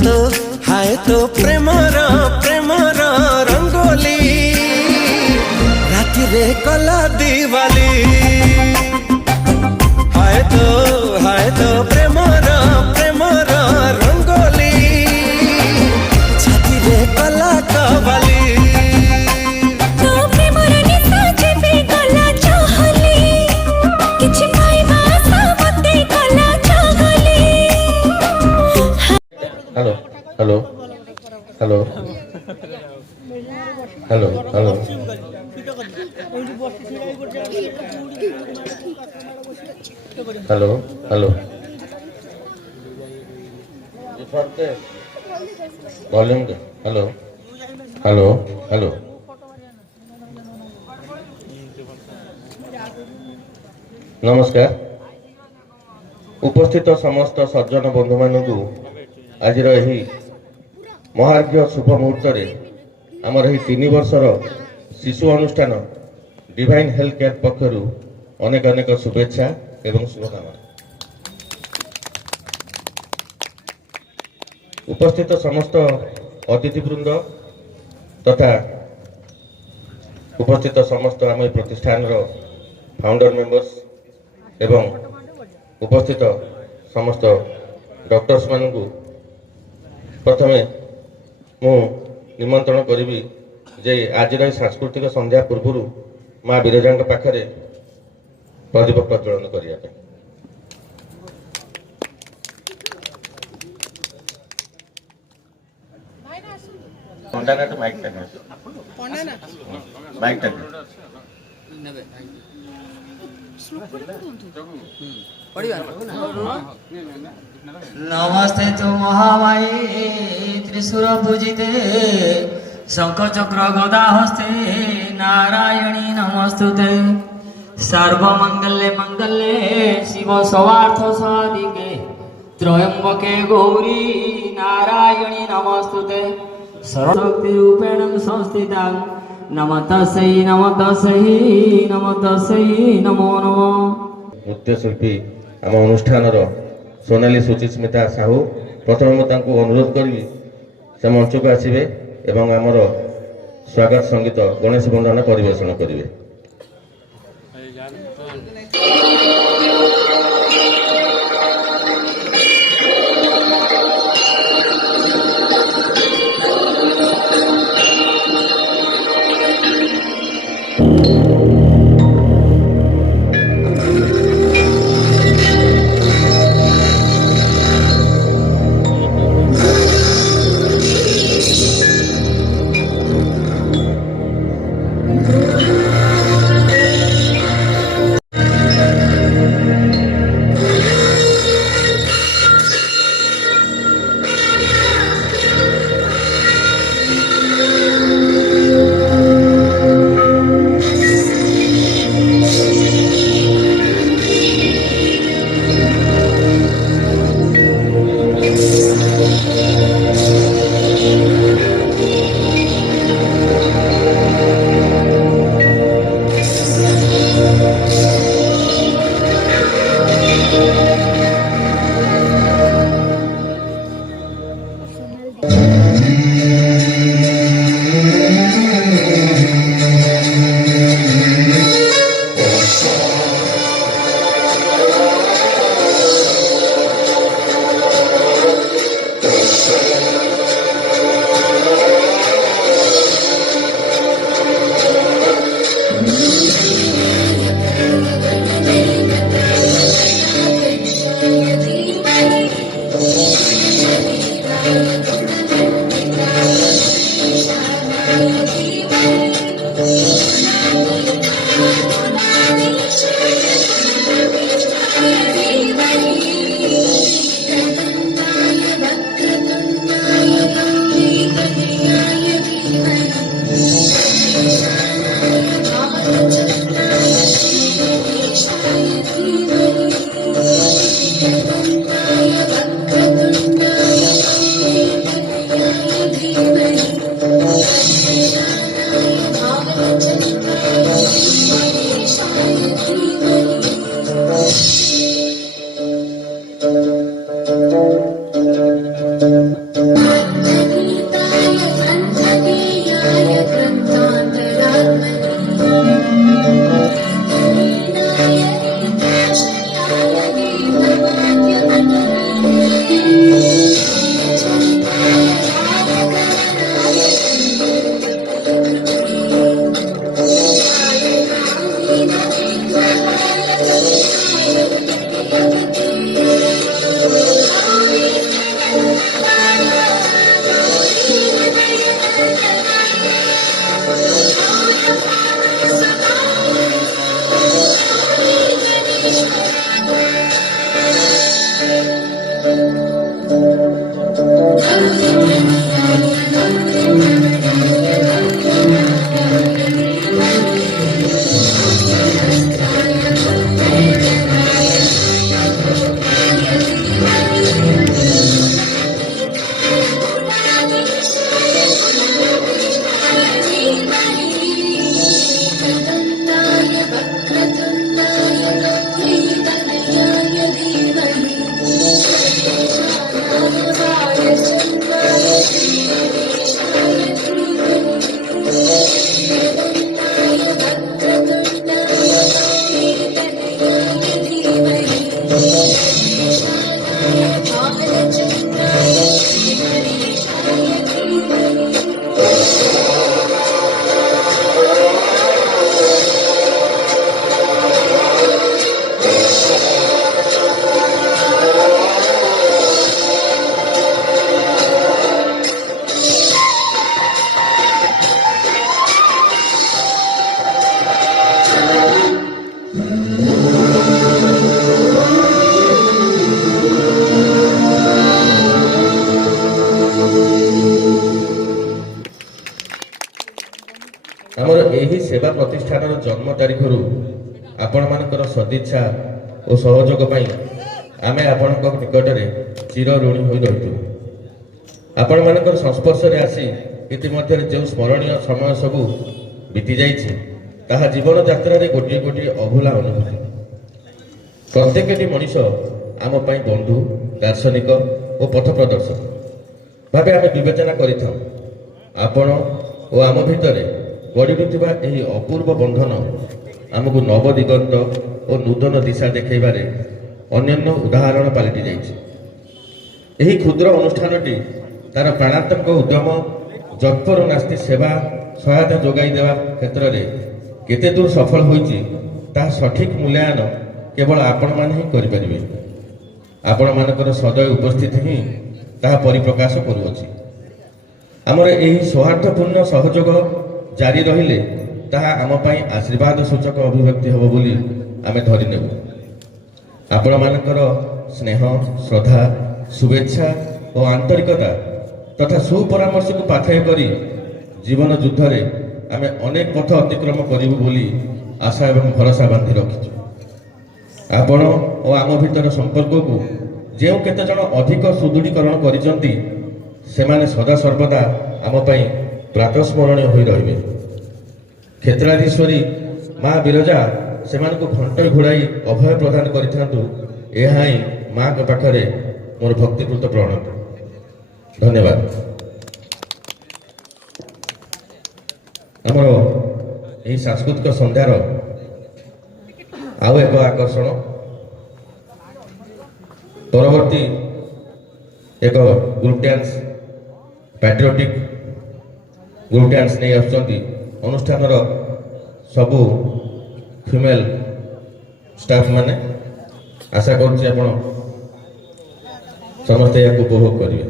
हाय तो Premiere Premiere rangoli राति रे कला दिवाली हाय तो प्रेमर प्रेमर रंगोली छाती रे कला qawwali hello hello hello hello hello hello hello volume के हेलो हेलो हेलो नमस्कार उपस्थित समस्त सज्जन बंधु मानू आज महार्घ्य शुभ मुहूर्त आमर यही 3 वर्षर शिशु अनुष्ठान डिवाइन हेल्थ केयर पक्षर अनेक अनेक शुभेच्छा एवं शुभकामना। उपस्थित समस्त अतिथिवृंद तथा उपस्थित समस्त आम प्रतिष्ठान फाउंडर मेंबर्स एवं उपस्थित समस्त डॉक्टर्स मानू प्रथमे मु निमंत्रण करी जे आज सांस्कृतिक संध्या पूर्व माँ विरजा पाखरे प्रदीप प्रज्वलन करने नमस्ते तो महामाई त्रिशूर पूजिते शंख चक्र गदा हस्ते नारायणी नमस्तुते सर्वमंगल्ये मंगल्ये शिव सर्वार्थ साधिके त्रयंबके गौरी नारायणी नमस्तुते सर्वशक्ति रूपेण संस्थिता नमो तस्यै नमो नमः। नृत्यशिल्पी आम अनुष्ठान सोनाली सुचिस्मिता साहू प्रथम मुझे अनुरोध करी से मंच को आसवे एवं आमर स्वागत संगीत गणेश बंदना परिवेषण करेंगे। ଆମର ଏହି ସେବା ପ୍ରତିଷ୍ଠାନର ଜନ୍ମ ତାରିଖରୁ ଆପଣମାନଙ୍କର ସଦିଚ୍ଛା ଓ ସହଯୋଗ ପାଇଁ ଆମେ ଆପଣଙ୍କ ନିକଟରେ ଚିର ଋଣୀ ହୋଇ ରହିଥିବୁ। ଆପଣମାନଙ୍କର ସଂସ୍ପର୍ଶରେ ଆସି ଇତିମଧ୍ୟରେ ଯେଉଁ ସ୍ମରଣୀୟ ସମୟ ସବୁ ବିତି ଯାଇଛି ତାହା ଜୀବନ ଯାତ୍ରାରେ ଗୋଟିଏ ଗୋଟିଏ ଅଭୁଲା ଅନୁଭୂତି। ପ୍ରତ୍ୟେକଟି ମଣିଷ ଆମ ପାଇଁ ବନ୍ଧୁ, ଦାର୍ଶନିକ ଓ ପଥ ପ୍ରଦର୍ଶକ ଭାବେ ଆମେ ବିବେଚନା କରିଥାଉ। ଆପଣ ଓ ଆମ ଭିତରେ ଗଢ଼ି ଉଠୁଥିବା ଏହି ଅପୂର୍ବ ବନ୍ଧନ ଆମକୁ ନବ ଦିଗନ୍ତ ଓ ନୂତନ ଦିଶା ଦେଖାଇବାରେ ଅନ୍ୟାନ୍ୟ ଉଦାହରଣ ପାଲଟି ଯାଇଛି। ଏହି କ୍ଷୁଦ୍ର ଅନୁଷ୍ଠାନଟି ତାର ପ୍ରାଣାତ୍ମକ ଉଦ୍ୟମ ଯତ୍ପର ନାସ୍ତି ସେବା ସହାୟତା ଯୋଗାଇ ଦେବା କ୍ଷେତ୍ରରେ କେତେ ଦୂର ସଫଳ ହୋଇଛି ତାହା ସଠିକ୍ ମୂଲ୍ୟାୟନ କେବଳ ଆପଣମାନେ ହିଁ କରିପାରିବେ। ଆପଣମାନଙ୍କର ସଦୟ ଉପସ୍ଥିତି ହିଁ ତାହା ପରିପ୍ରକାଶ କରୁଅଛି। ଆମର ଏହି ସୌହାର୍ଦ୍ଦ୍ୟପୂର୍ଣ୍ଣ ସହଯୋଗ ଜାରି ରହିଲେ ତାହା ଆମ ପାଇଁ ଆଶୀର୍ବାଦ ସୂଚକ ଅଭିବ୍ୟକ୍ତି ହେବ ବୋଲି ଆମେ ଧରିନେବୁ। ଆପଣମାନଙ୍କର ସ୍ନେହ, ଶ୍ରଦ୍ଧା, ଶୁଭେଚ୍ଛା ଓ ଆନ୍ତରିକତା ତଥା ସୁପରାମର୍ଶକୁ ପାଥେୟ କରି ଜୀବନ ଯୁଦ୍ଧରେ ଆମେ ଅନେକ ପଥ ଅତିକ୍ରମ କରିବୁ ବୋଲି ଆଶା ଏବଂ ଭରସା ବାନ୍ଧି ରଖିଛୁ। ଆପଣ ଓ ଆମ ଭିତର ସମ୍ପର୍କକୁ ଯେଉଁ କେତେଜଣ ଅଧିକ ସୁଦୃଢ଼ୀକରଣ କରିଛନ୍ତି ସେମାନେ ସଦାସର୍ବଦା ଆମ ପାଇଁ ପ୍ରାତଃସ୍ମରଣୀୟ ହୋଇ ରହିବେ। କ୍ଷେତ୍ରାଧୀଶ୍ୱରୀ ମା ବିରଜା ସେମାନଙ୍କୁ ଘଣ୍ଟ ଘୋଡ଼ାଇ ଅଭୟ ପ୍ରଦାନ କରିଥାନ୍ତୁ, ଏହା ହିଁ ମାଙ୍କ ପାଖରେ ମୋର ଭକ୍ତିପୂତ ପ୍ରଣତି। ଧନ୍ୟବାଦ। ଆମର ଏହି ସାଂସ୍କୃତିକ ସନ୍ଧ୍ୟାର ଆଉ ଏକ ଆକର୍ଷଣ ପରବର୍ତ୍ତୀ ଏକ ଗ୍ରୁପ୍ ଡ୍ୟାନ୍ସ, ପ୍ୟାଟ୍ରିଅଟିକ୍ ଗ୍ରୁପ୍ ଡ୍ୟାନ୍ସ ନେଇ ଆସୁଛନ୍ତି ଅନୁଷ୍ଠାନର ସବୁ ଫିମେଲ ଷ୍ଟାଫ୍ ମାନେ। ଆଶା କରୁଛି ଆପଣ ସମସ୍ତେ ଏହାକୁ ଉପଭୋଗ କରିବେ।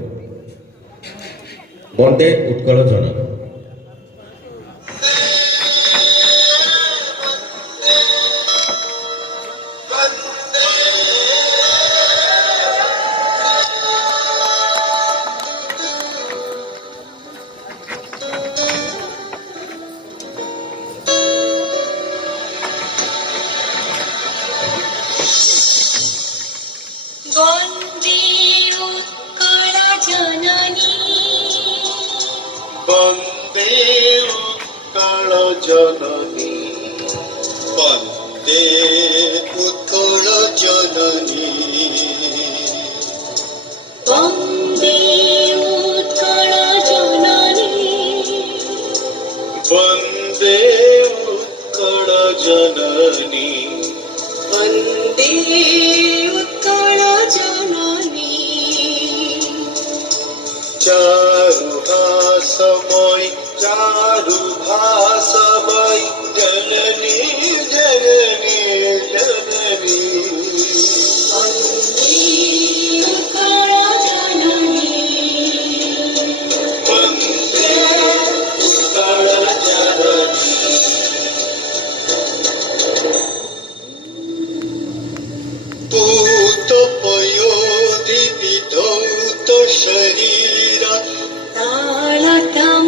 ବନ୍ଦେ ଉତ୍କଳ ଜନନୀ। वन्दे उत्कल जननी वन्दे उत्कल जननी वन्दे उत्कल जननी वन्दे उत्कल जननी वन्दे उत्कल जननी चारुहासमयी चारुभासमयी जननी जननी जननी वन्दे उत्कल जननी वन्दे उत्कल जननी पूत पयोधि विधौत शरीर ताळटम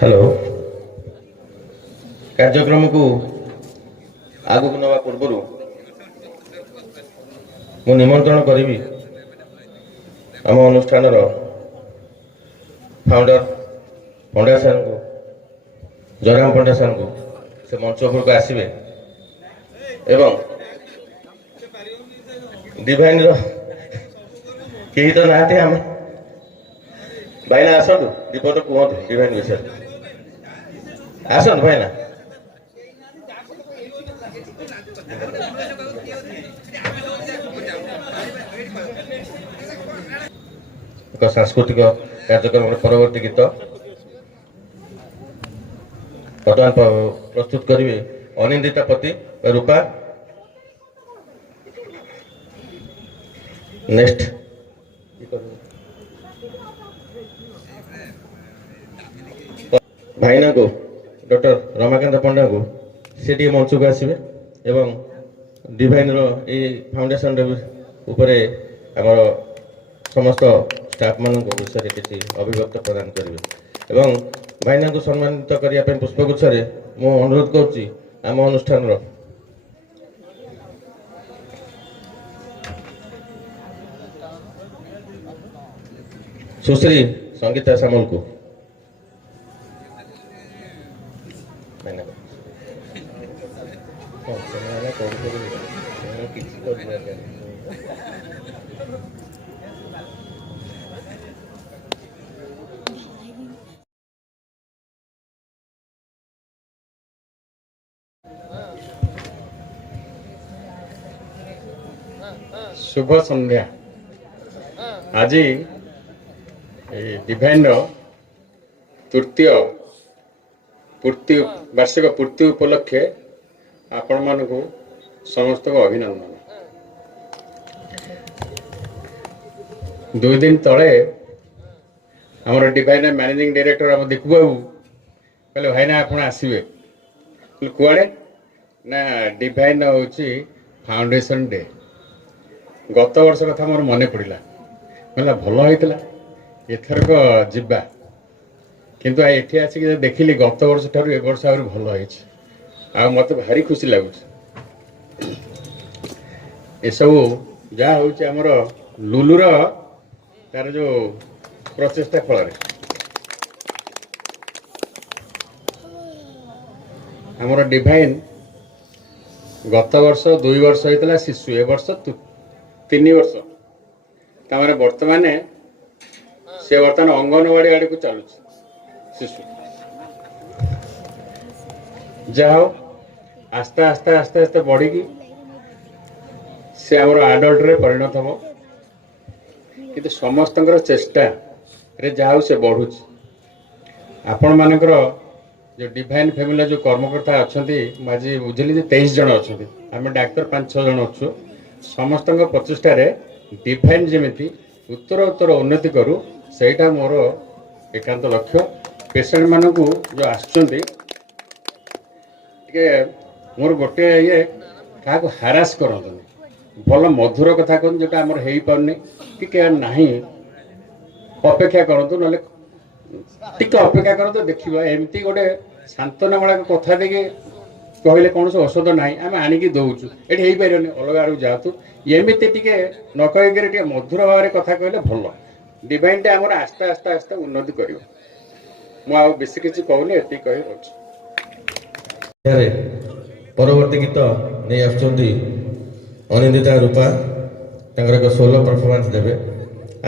हेलो कार्यक्रम को आगु नवा पूर्व मु निमंत्रण करी आम अनुष्ठान फाउंडर पंडा सार को जयराम पंडा सार को से मंच उपरको आसवे एवं डिवाइन कहीं तो ना आम भाईना आसतु दीपट कहतु डिवाइन विषय आसतु भाईना एक सांस्कृतिक कार्यक्रम परवर्ती गीत बर्तमान प्रस्तुत करेंगे अनिंदिता पति रूपा नेक्स्ट भाईना को डॉक्टर रमाकांत पंडा को से मंच को आसवे एवं डिवाइन फाउंडेशन उपरे आमर समस्त स्टाफ मान विषय किसी अभिव्यक्त प्रदान करेंगे एवं भाईना को सम्मानित करने पुष्पगुच्छ मु अनुरोध करुच्ची आम अनुष्ठान सुश्री संगीता सामल को शुभ संध्या आज डिवाइन तृतीय पूर्ति वार्षिक पूर्ति उपलक्षे आपण मान को समस्त को अभिनंदन। 2 दिन तले आमर डिवाइन मैनेजिंग डायरेक्टर आम देखु बाबू कहले भाईना आप आसवे कुआड़े ना डिवाइन हूँ फाउंडेशन डे गत वर्ष कथा मोर मन पड़ा कहला भल होता एथरक जीवा किंतु एठी आसिक देखिली गत वर्ष ठार ए वर्ष आहुरी भल हो मत भारी खुशी लगुच एसबू जहाँ हूँ आमर लुलुर तार जो प्रचेषा फल आमर डिवाइन गत वर्ष 2 वर्ष होता शिशु ए वर्ष 3 वर्ष तमारे वर्तमान से बर्तमान अंगनवाड़ी आड़ को चलु शिशु जाओ आस्ते आस्ते आस्ते आस्ते बढ़ी से आमर आडल्ट रे परिणत हम कि समस्त चेष्टा रे जाओ से बढ़ु आपण मानकर जो डिवाइन फैमिली जो कर्मकर्ता अच्छा आज बुझिली 23 जन अच्छा आम डाक्तर 5-6 जन अच्छु समस्त प्रचेषा डिवाइन जमी उत्तर उत्तर उन्नति करू सेटा मोर एकांत लक्ष्य पेसेंट मानक जो आसुच्चंती मोर गोटे ये क्या हारास करतुनि भल मधुर कथा कहते जोटा आमर हो पारनी टी ना अपेक्षा करूँ ना टी अपेक्षा कर तो देखा एमती गोटे शांतनामूलक कथा देखे कहले कौन से औषध ना आम आणिकी दौचु ये हो पारे अलग आड़ जातु एमती टी न कहीकि मधुर भाव में कथा कहले भल डिवाइन टे आमर आस्ते आस्ते आस्ते उन्नति कर बेसी किसी कहूनी ये कही परवर्ती गीत नहीं आसुच्चंती अनिंदिता रूपा एक सोलो परफॉर्मेंस देवे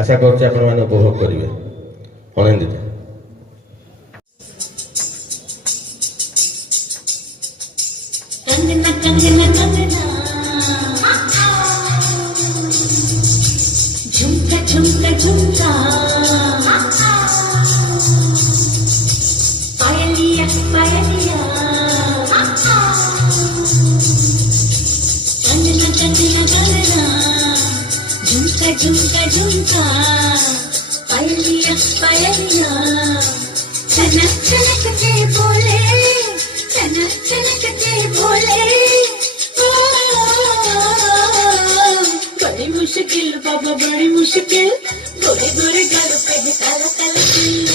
आशा करुच्चे आपण मैंने उपभोग करेंगे अनिंदिता कंगना कंगना कंगना झुमका झुमका झुमका पायलिया पायलिया कंगना कंगना कंगना झुमका झुमका झुमका पायलिया पायलिया चनक चनक के बोले चनक चनक के बोले बड़ी मुश्किल बाबा बड़ी मुश्किल गोरे गोरे गालों पे है काला काला तिल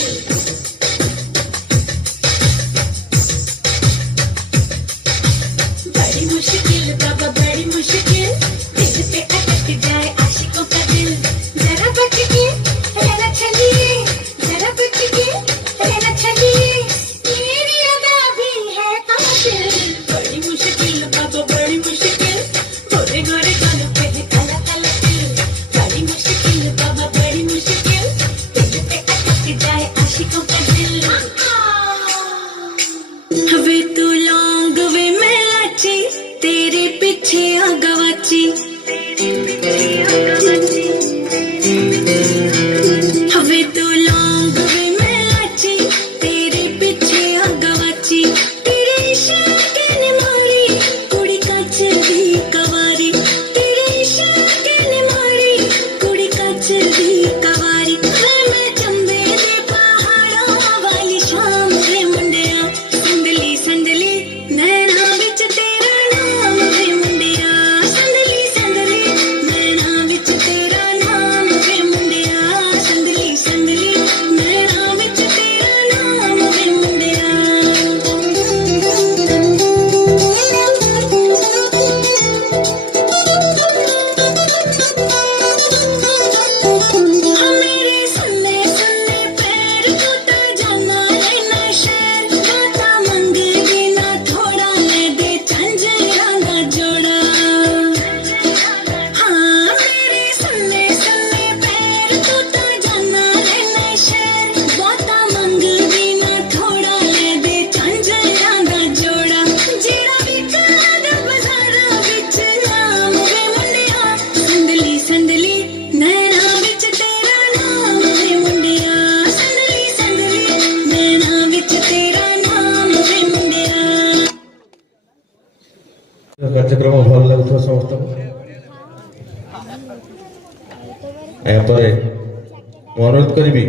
अनुरोध करी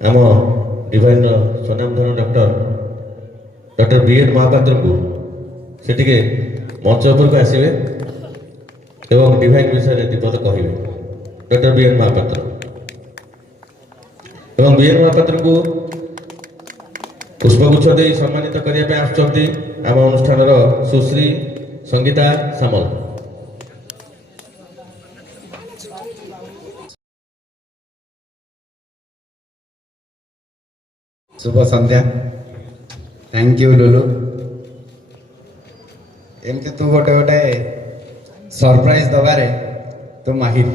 आम डिवाइन स्वनामधन डॉक्टर बीएन महापात्र को से मंच उपरको आसवे एवं डिवाइन विषय दीपद कहे डॉक्टर बीएन महापात्र एवं बीएन महापात्र को पुष्पगुच्छ दे सम्मानित करने आसुच्चंती आम अनुष्ठान सुश्री संगीता सामल। शुभ संध्या। थैंक यू लुलु। एमती तू गोटे गोटे सरप्राइज दबारे तो माहिर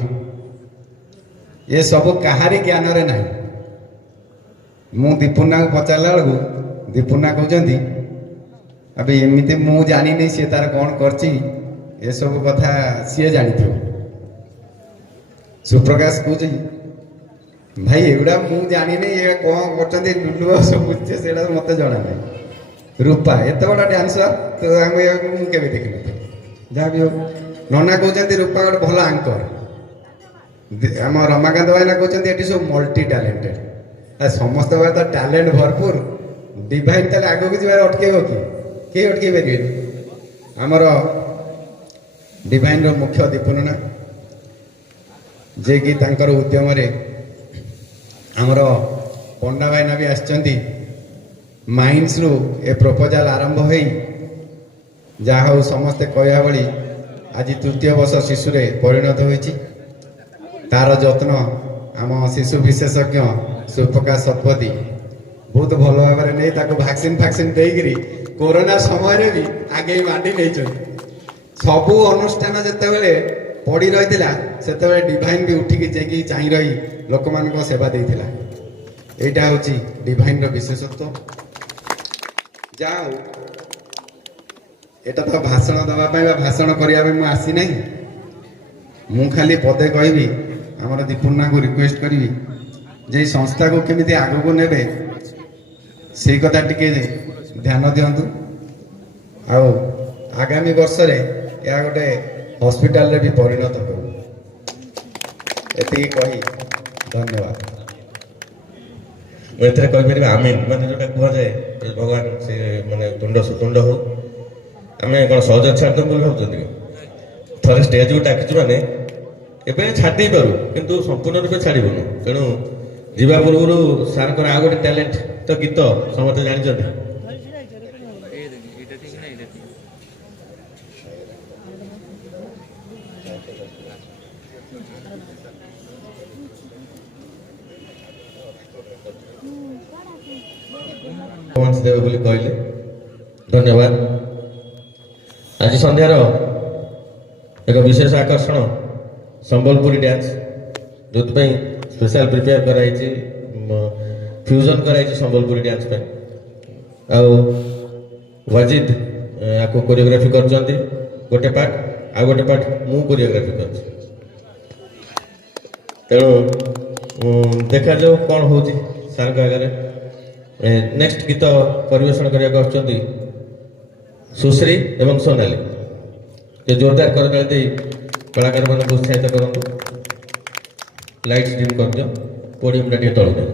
ये सब कहारी ज्ञान रे ना मु दीपुना को पचारला बेलू दीपुना कहते अभी एमती मु जानी नहीं सी तार कौन करची ये सब कथा सी जानी सुप्रकाश कहते भाई एगुड़ा मु जानी नहीं ये कौन करते लुलु सब बुझे से मत जना नहीं रूपा एत बड़ा डांसर तो मुझे देखी जहाँ भी हो नना कहते रूपा गोटे भल आंकर आम रमाकांत भाईना कहते ये सब मल्टी टैलेंटेड समस्त भाई तो टैलेंट भरपूर डिवाइन ताले आग को जब अटकेब कि अटके पारे आमर डिवाइन मुख्य दीपुना जे कि तांकर उद्यम आमर पंडा भाईना भी आसचंती माइंस रु ए प्रपोजाल आरंभ हो जहा हो समस्ते कहया भली आज तृतीय वर्ष शिशु रे परिणत होईची तार जत्न आम शिशु विशेषज्ञ सुप्रकाश शतपथी बहुत भल भाव नहीं ताको वैक्सीन फैक्सीन देकरी कोरोना समय रे भी आगे बांटी नहीं सबू अनुष्ठान जिते पड़ी रही से डिवाइन भी उठिकी जाकि चाह रही लोक मान सेवा देता यहाँ हूँ डिवाइन विशेषत्व जाओ एटा तो भाषण दवापाई भाषण करने मुझे आसी ना मु खाली पदे कहि आमर दीपुना को रिक्वेस्ट करी जे संस्था को केमिति आगो को नेबे से कथा टिके ध्यान दिंतु आगामी वर्ष रे या गोटे हॉस्पिटल रे भी परिणत हो एति कही धन्यवाद। मुझे कहीपर आमीन माने जोटा कह जाए भगवान से माने तुंड सुतुंड हो आम कौन सहज छाड़देव बोली भावुँ थे स्टेज को डाकिଛୁ माने एबे छाड़ी पारू किंतु संपूर्ण रूपे छाड़बुनु तेणु जीवा पूर्व सार आ गोटे टैलेंट तो गीत समस्त जानते देव बोली कहले धन्यवाद। आज संध्यार एक विशेष आकर्षण संबलपुरी डांस जो स्पेशल प्रिपेयर कराई फ्यूजन कराई संबलपुरी डांस पे वाजिद आपको कोरियोग्राफी कर गोटे पार्ट आ गोटे पार्ट मु कोरियोग्राफी कर तेणु देखा जाऊ कौन हो सार आगे नेक्स्ट गीत परिवेशन करने सुश्री एवं सोनाली ये जोरदार कर कलाकार मान उत्साहित करूँ लाइट डिम कर दियो पोडियम टा तल दे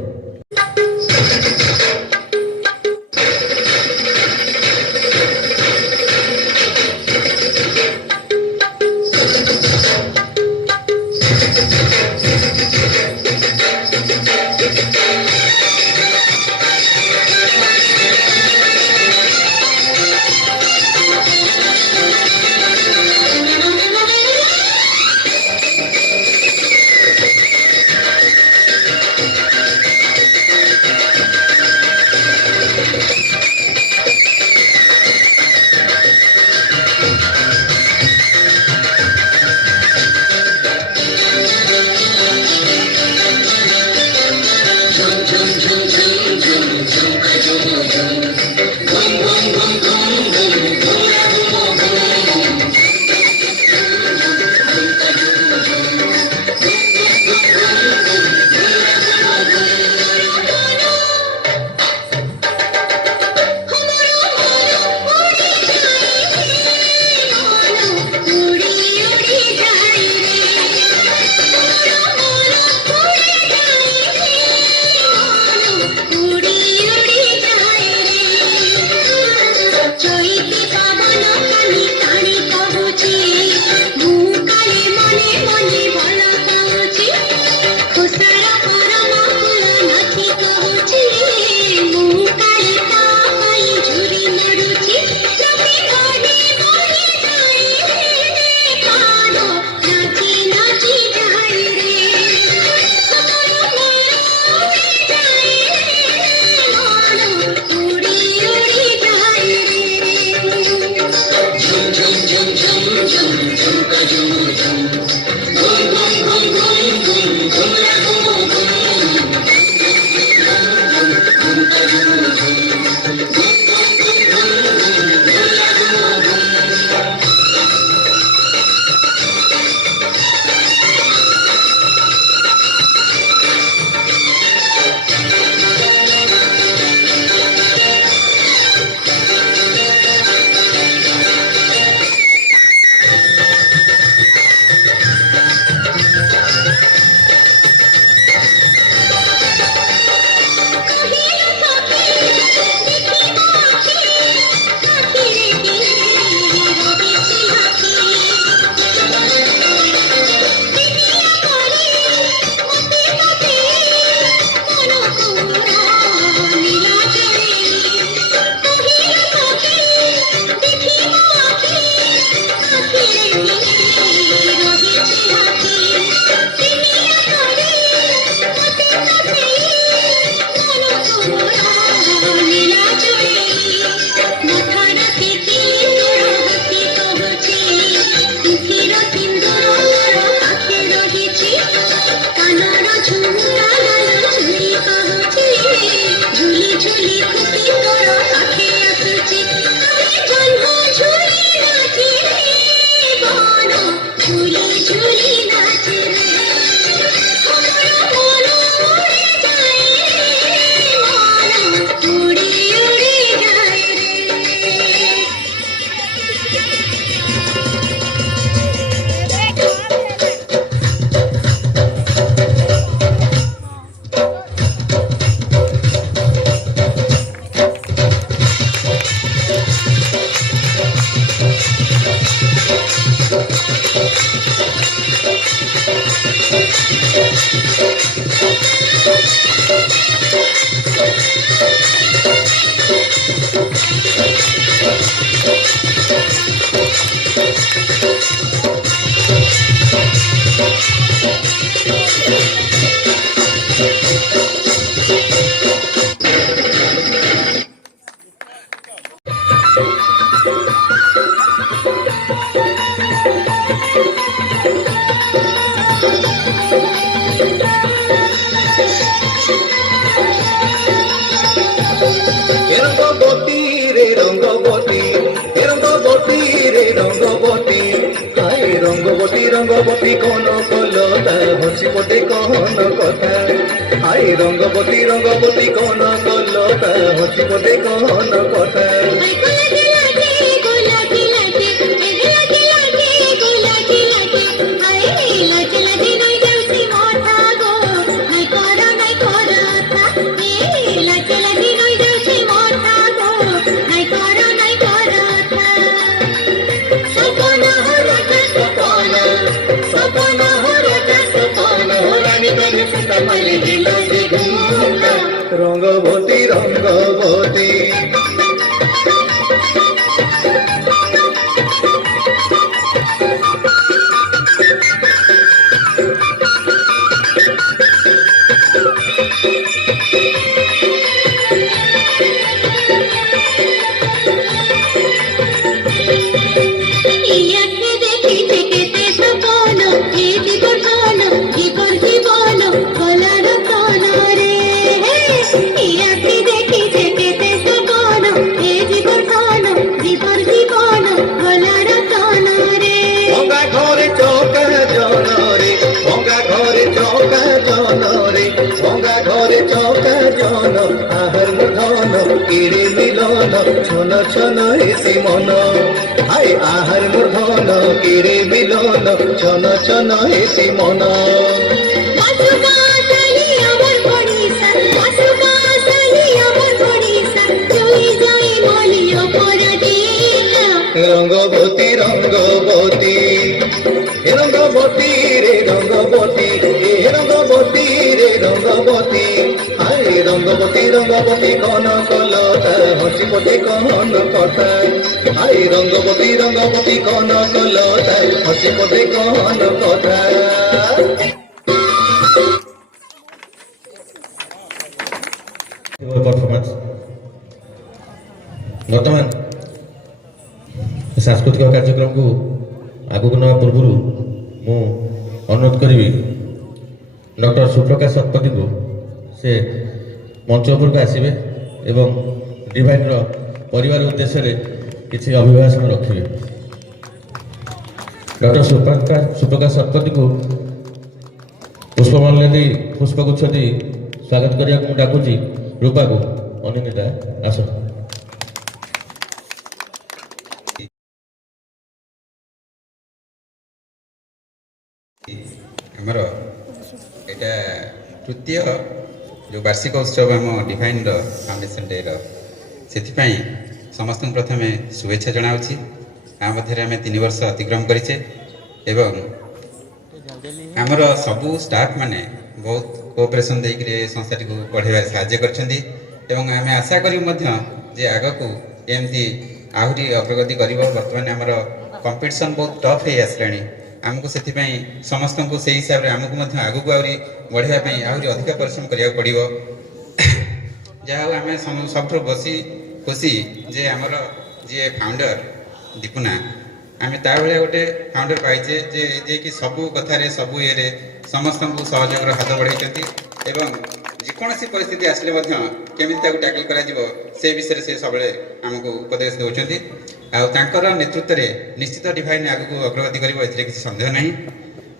রঙ্গবতী রে রঙ্গবতী রঙ্গবতী রে রঙ্গবতী হায় রঙ্গবতী রঙ্গবতী কোন কলতা হসি পটে কহন কথা হায় রঙ্গবতী রঙ্গবতী কোন কলতা হসি পটে কহন কথা আই গোলাপি লাটে গোলাপি লাটে এ গোলাপি লাটে আই লাটে লাটে নই যাউছি মোটা গো নাই করা থা এ লাটে লাটে নই যাউছি মোটা গো নাই করা থা সপন হরটা সপন হরটা সপন হরানি তনে সুতা মালে দিল যে ঘুমটা রঙ্গবতী রঙ্গবতী ইয়াকে দেখি থেকেতে সপন এই জীবন গলার তন রে ইয়াকে দেখি থেকেতে সপন এই জীবন গলার তন রে ভঙ্গা ঘরে চৌকা জনরে ভঙ্গা ঘরে চৌকা জনরে ভঙ্গা ঘরে চৌকা জন আহার ধন কিড়ে মিলন ছন ছন হেসি মন হায় আহার ধন কিড়ে মিলন ছন ছন হেসি মন বাসুকাশালি আমার পড়িসা বাসুকাশালি আমার পড়িসা জয় বলিও পরাজিতা রঙ্গবতী রঙ্গবতী রঙ্গবতী রে রঙ্গবতী রঙ্গবতী রে রঙ্গবতী হায় রঙ্গবতী রঙ্গবতী কন কলতা হসি পটে কহন কথা হায় রঙ্গবতী রঙ্গবতী কন কলতা হসি পটে কহন কথা परफॉर्मेंस बर्तमान सांस्कृतिक कार्यक्रम को आगक ना पूर्व मु अनुरोध करी डॉक्टर सुप्रकाश शतपथी को से मंच उपर को आसवे एवं डिवाइन परिवार उद्देश्य किसी अभिभाषण रखिए डॉक्टर सुप्रकाश शतपथी को पुष्पमाल्य दी पुष्पगुच्छ दी स्वागत करने को डाकुची रूपा को अनिंदिता आस आमर एटा तृतीय जो वार्षिक उत्सव आम डिवाइन फाउंडेशन डे से समस्त प्रथम शुभेच्छा जनावि आ मध्य आम 3 वर्ष अतिक्रम करें एवं आमर सबू स्टाफ माने बहुत कोऑपरेशन देकर संस्थाटी को पढ़ाई साहाय्य कर आम आशा करी आग को एमती आहरी अग्रगति कर बर्तमान आमर कंपटीशन बहुत टफ हो आसला आमको से समस्त को से हिसाब से आमको आग को आहरी बढ़ाई आहरी अधिक परिश्रम करा पड़ो जहाँ आम सब बसी खुशी जे आमर जी फाउंडर दीपुना आम ता भाया गोटे फाउंडर पाइचे जे कि सबू कथार सबू ये समस्त को सहयोग हाथ बढ़ाई एवं जेकोसी परिस्थिति आसले केमी टैकल कर विषय से सब आमको उपदेश दौरान आर नेतृत्व में निश्चित डिवाइन आग को अग्रगति कर किसी सन्देह ना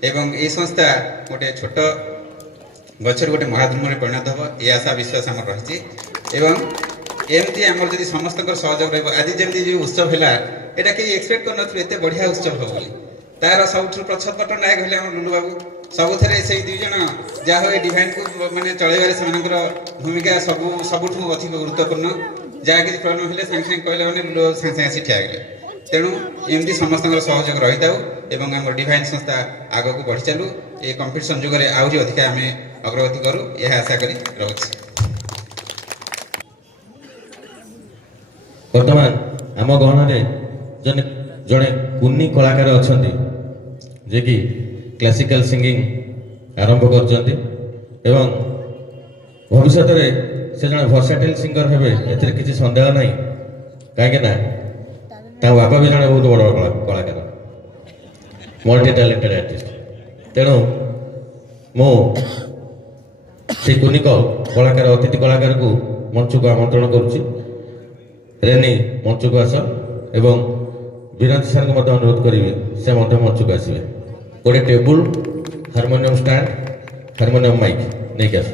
एवं ये संस्था गोटे छोट गचर गोटे महाधूम में परिणत हो ये आशा विश्वास आम रही एमती आम जब समस्त सहयोग आज जमी जो उत्सव है यहाँ कहीं एक्सपेक्ट कर बढ़िया उत्सव हो बोली तार सब प्रछपट नायक है लुलु बाबू सब से दुईज जहाँ हो डिवाइन को मानने चलैबार से भूमिका सबुठ अधिक गुरुत्वपूर्ण जहाँ किसी प्रॉब्लम है सागे सागे कहले मैंने लुलु सागे आसी ठिया गले तेणु एमती समस्त सहयोग रही था आम डिवाइन संस्था आग को बढ़ी चलू ये कंपिटिशन जुगे आहरी अधिक आम अग्रगति करू यह आशा करी रहुछि। वर्तमान आम गहन जने जड़े कुन्नी कलाकार अच्छा जे कि क्लासिकल सिंगिंग आरंभ कर भविष्य से जड़े भर्साटाइल सिंगर हेबे एथिरे किसी संदेह नहीं कहीं बापा भी जड़े बहुत बड़ कलाकार मल्टी टैलेंटेड आर्टिस्ट तेणु मु से कुन्नी कलाकार अतिथि कलाकार को मंच को आमंत्रण करुच्ची रेनी मंच को आस एवं वीरेंद्र सर को अनुरोध करी से मंच को आसवे गोटे table harmonium stand harmonium mic नहीं आस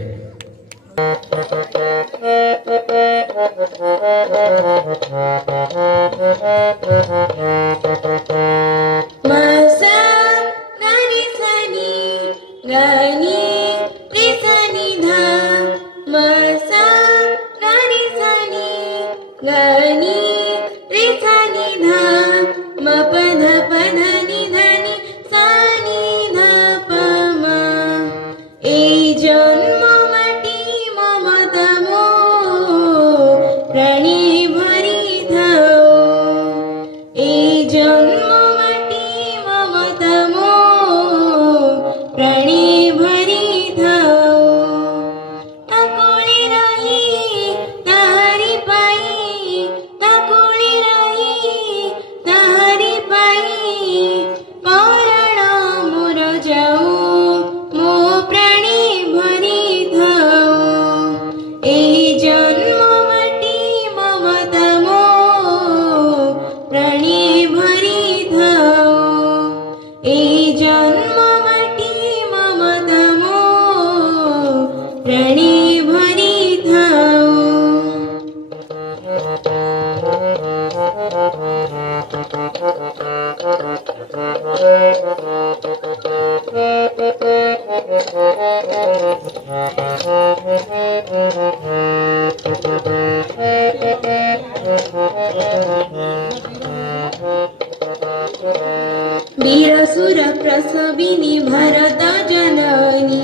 वीरसुर प्रसविनी भरत जननी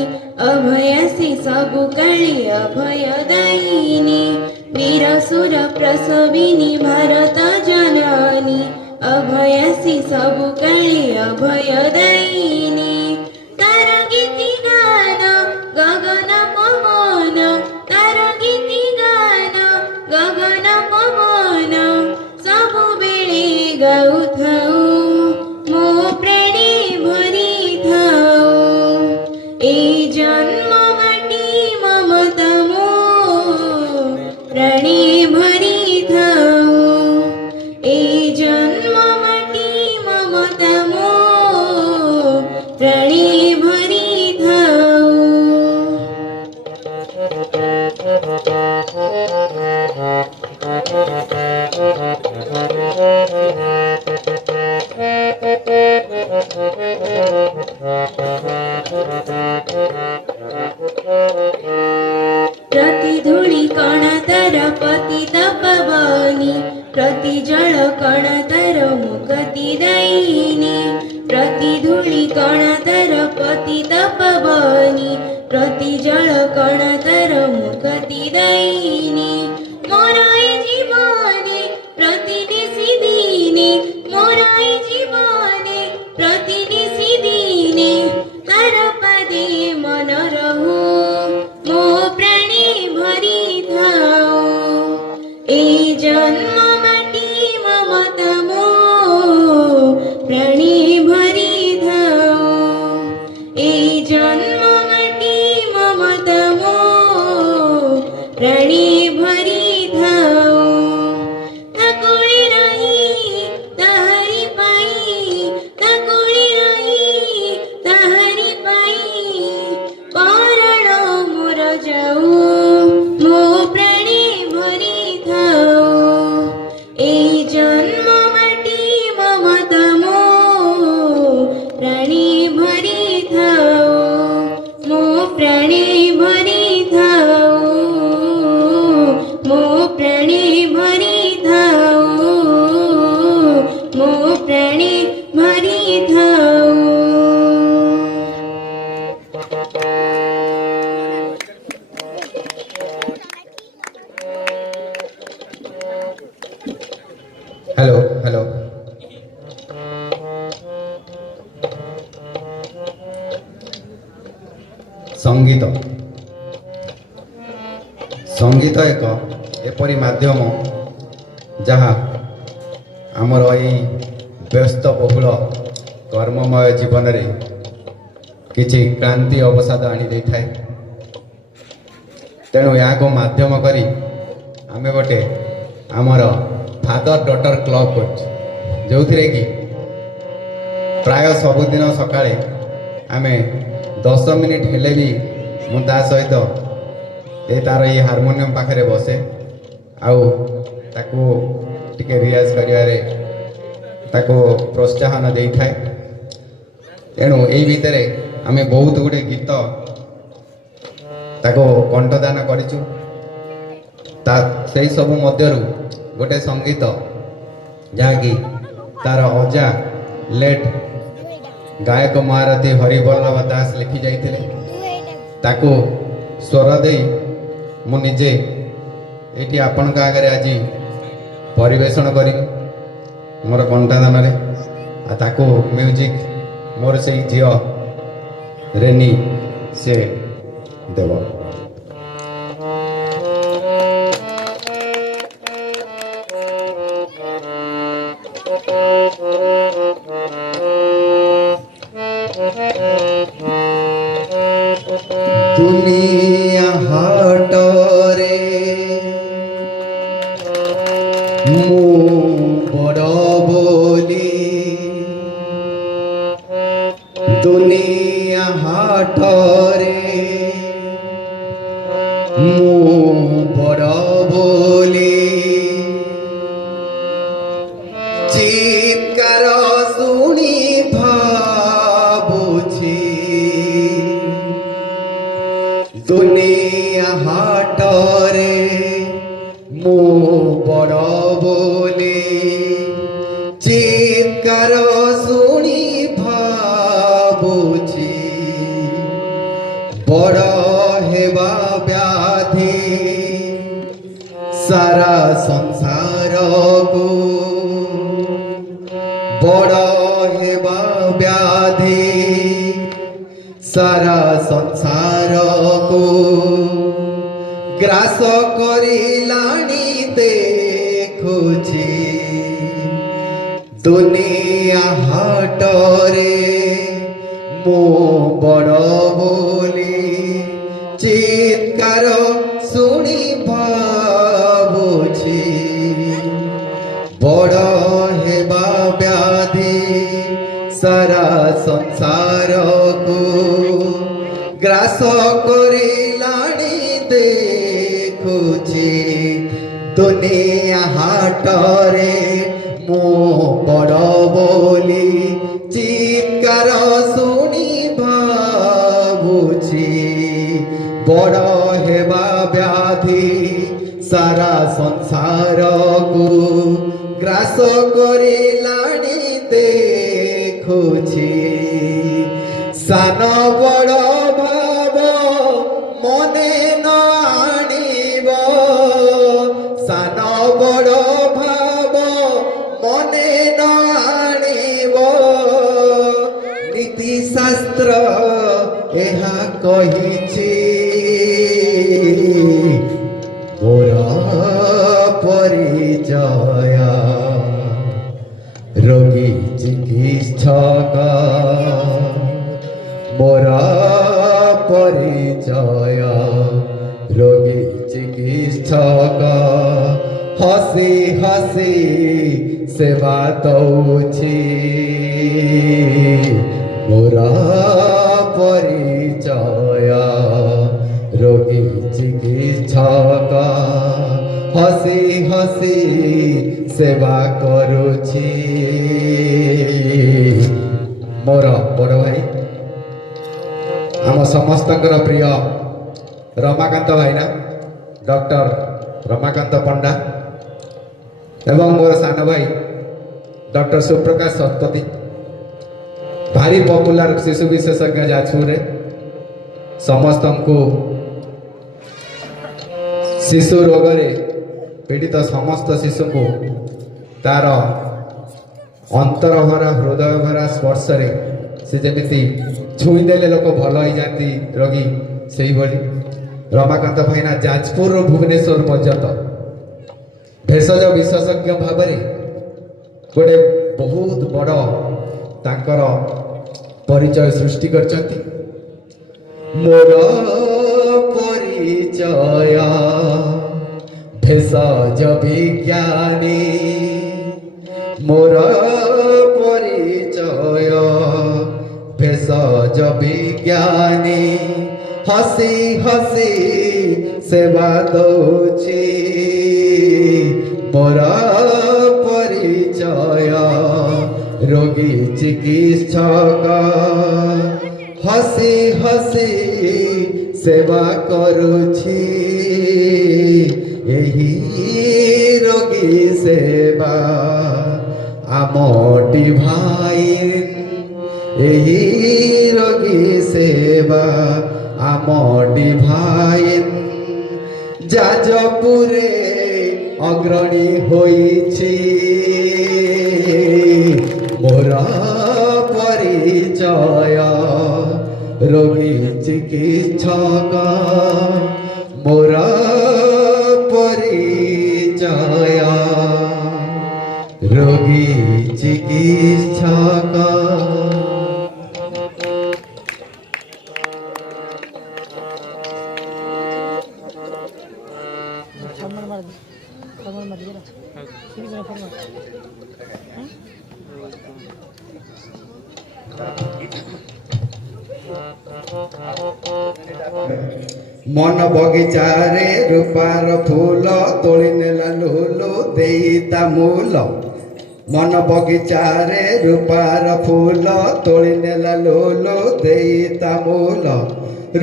अभयसी सबु कळि अभयदायिनी वीरसुर प्रसविनी भरत जननी अभयसी सबु कळि अभयदायिनी तार गीति गान गगन पवन तार गीति गान गगन पवन सबु बेले गाउथाउ प्रति धूलि कण तर पतित पवनी प्रति जल कण तर मुक्ति दायिनी प्रति धूलि कण तर पतित पवनी प्रति जल कण तर मुक्ति दायिनी मोराय जीवने प्रतिनिसि दीने मोराय जीवने प्रतिनिसि दीने तार पदे मन रहु मो प्राणे भरी थाओ ए जन्म माटी ममता मो प्राणे भरी थाओ ए जन्म माटी ममता मो प्राणे भरी थाओ ताकुळे रही ताहारी पाई ताकुळे रही ताहारी पाई परण मोर जाऊ मो प्राणे भरी थाओ ए जन्म माटी ममता मो प्राणे भरी थाओ मो प्राणे भरी थाओ संगीत एक एपरी माध्यम जहाँ आमर यही व्यस्त बहुल कर्ममय जीवन रे किछि क्रांति अवसाद आनी दे थाए। तेणु या को माध्यम करी आमे गोटे आमर फादर डॉटर क्लब कर जो कि प्राय सबुदिन सकाळे आमे 10 मिनिट हेले भी मुझा सहित ये तार ये हारमोनियम पाखे बसे आउ ताको टिके रियाज करिवारे ताको प्रोत्साहन दे थाए। तेणु यही भितर आमे बहुत गुड़े गीत ताको कंठदान करिचु। से सब मध्यरु गोटे संगीत जहाँकि तार अजा लेट गायक महारथी हरिवल्लभ दास लिखि जाइथिले ताको स्वर दे मु निजे एटी आपण का आगे आज परिवेषण करी मोर कंठदान रे आ ताको म्यूजिक मोर से झियो रेनी से देव। दुनिया हाटरे मु बड़ बोली दुनिया हाटरे मु बड़ बोली चित्कार शुणी भाबुछि दुनिया हाटरे मु बड़ बोली चित्कार शुणी भाबुछि बड़ हेबा व्याधि सारा संसार को बड़ हेबा व्याधि सारा संसार को ग्रास करिलानी देखुछि दुनिया हाटरे मु बड़ बोली चित्कार शुणी भाबुछि बड़ हेबा व्याधि सारा संसार को ग्रास करिलानी देखुछि दुनिया हाटरे मु बड़ बोली चित्कार शुणी भाबुछि बड़ हेबा व्याधि सारा संसार को ग्रास करिलानी देखुछि सान बड़ भाव मने न आनिब सान बड़ भाव मने न आनिब नीति शास्त्र एहा कहिछि मोर परिचय रोगी चिकित्सक मोर परिचय रोगी चिकित्सक हसी हसी सेवा दौछि मोर परिचय रोगी चिकित्सक हसी हसी सेवा करुछि मोर बड़ भाई आम समस्तकर प्रिय रमाकांत भाईना डॉक्टर रमाकांत पंडा एवं मोर सान भाई डॉक्टर सुप्रकाश शतपथी भारी पॉपुलर शिशु विशेषज्ञ जाजपुर समस्त को शिशु रोग पीड़ित समस्त शिशु को तार अंतर भरा हृदय भरा स्पर्श से जमी छुईदेले लोक भल हो जाती रोगी से ही भली रमाकांत भाईना जाजपुर भुवनेश्वर पर्यंत भेषज विशेषज्ञ भाव गोटे बहुत बड़ तांकर परिचय सृष्टि करछंती। मोर परिचय भेषज विज्ञानी, मोर परिचय भेषज विज्ञानी, हसी हसी सेवा दौची मोर परिचय रोगी चिकित्सक, हसी हसी सेवा करुछि एही रोगी सेवा आम डिभाइन, एही रोगी सेवा आम डिभाइन जाजपुरे अग्रणी होइछि मोर परिचय रोगी चिकित्सक, मोर परिचय रोगी चिकित्सक। मन बगीचारे रूपार फूल तोड़ी नेला लुलु देईता मूल, मन बगीचारे रूपार फूल तोड़ी नेला लुलु देईता मूल,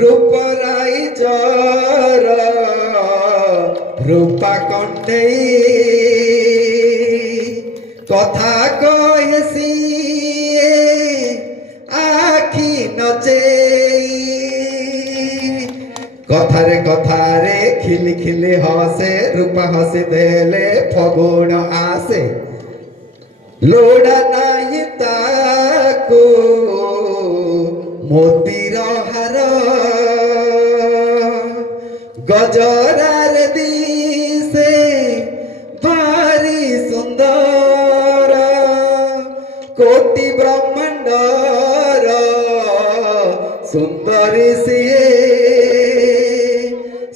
रूपराई जर रूपा कंडेई कथा कहसी आखि नचेई, कथारे कथारे खिली खिली हसे रूपा हसी देले फगुण आसे, लोड़ा नाही ताको मोतीर हार गजरार दिसे भारी सुंदर, कोटि ब्रह्मांडर सुंदरी सिए,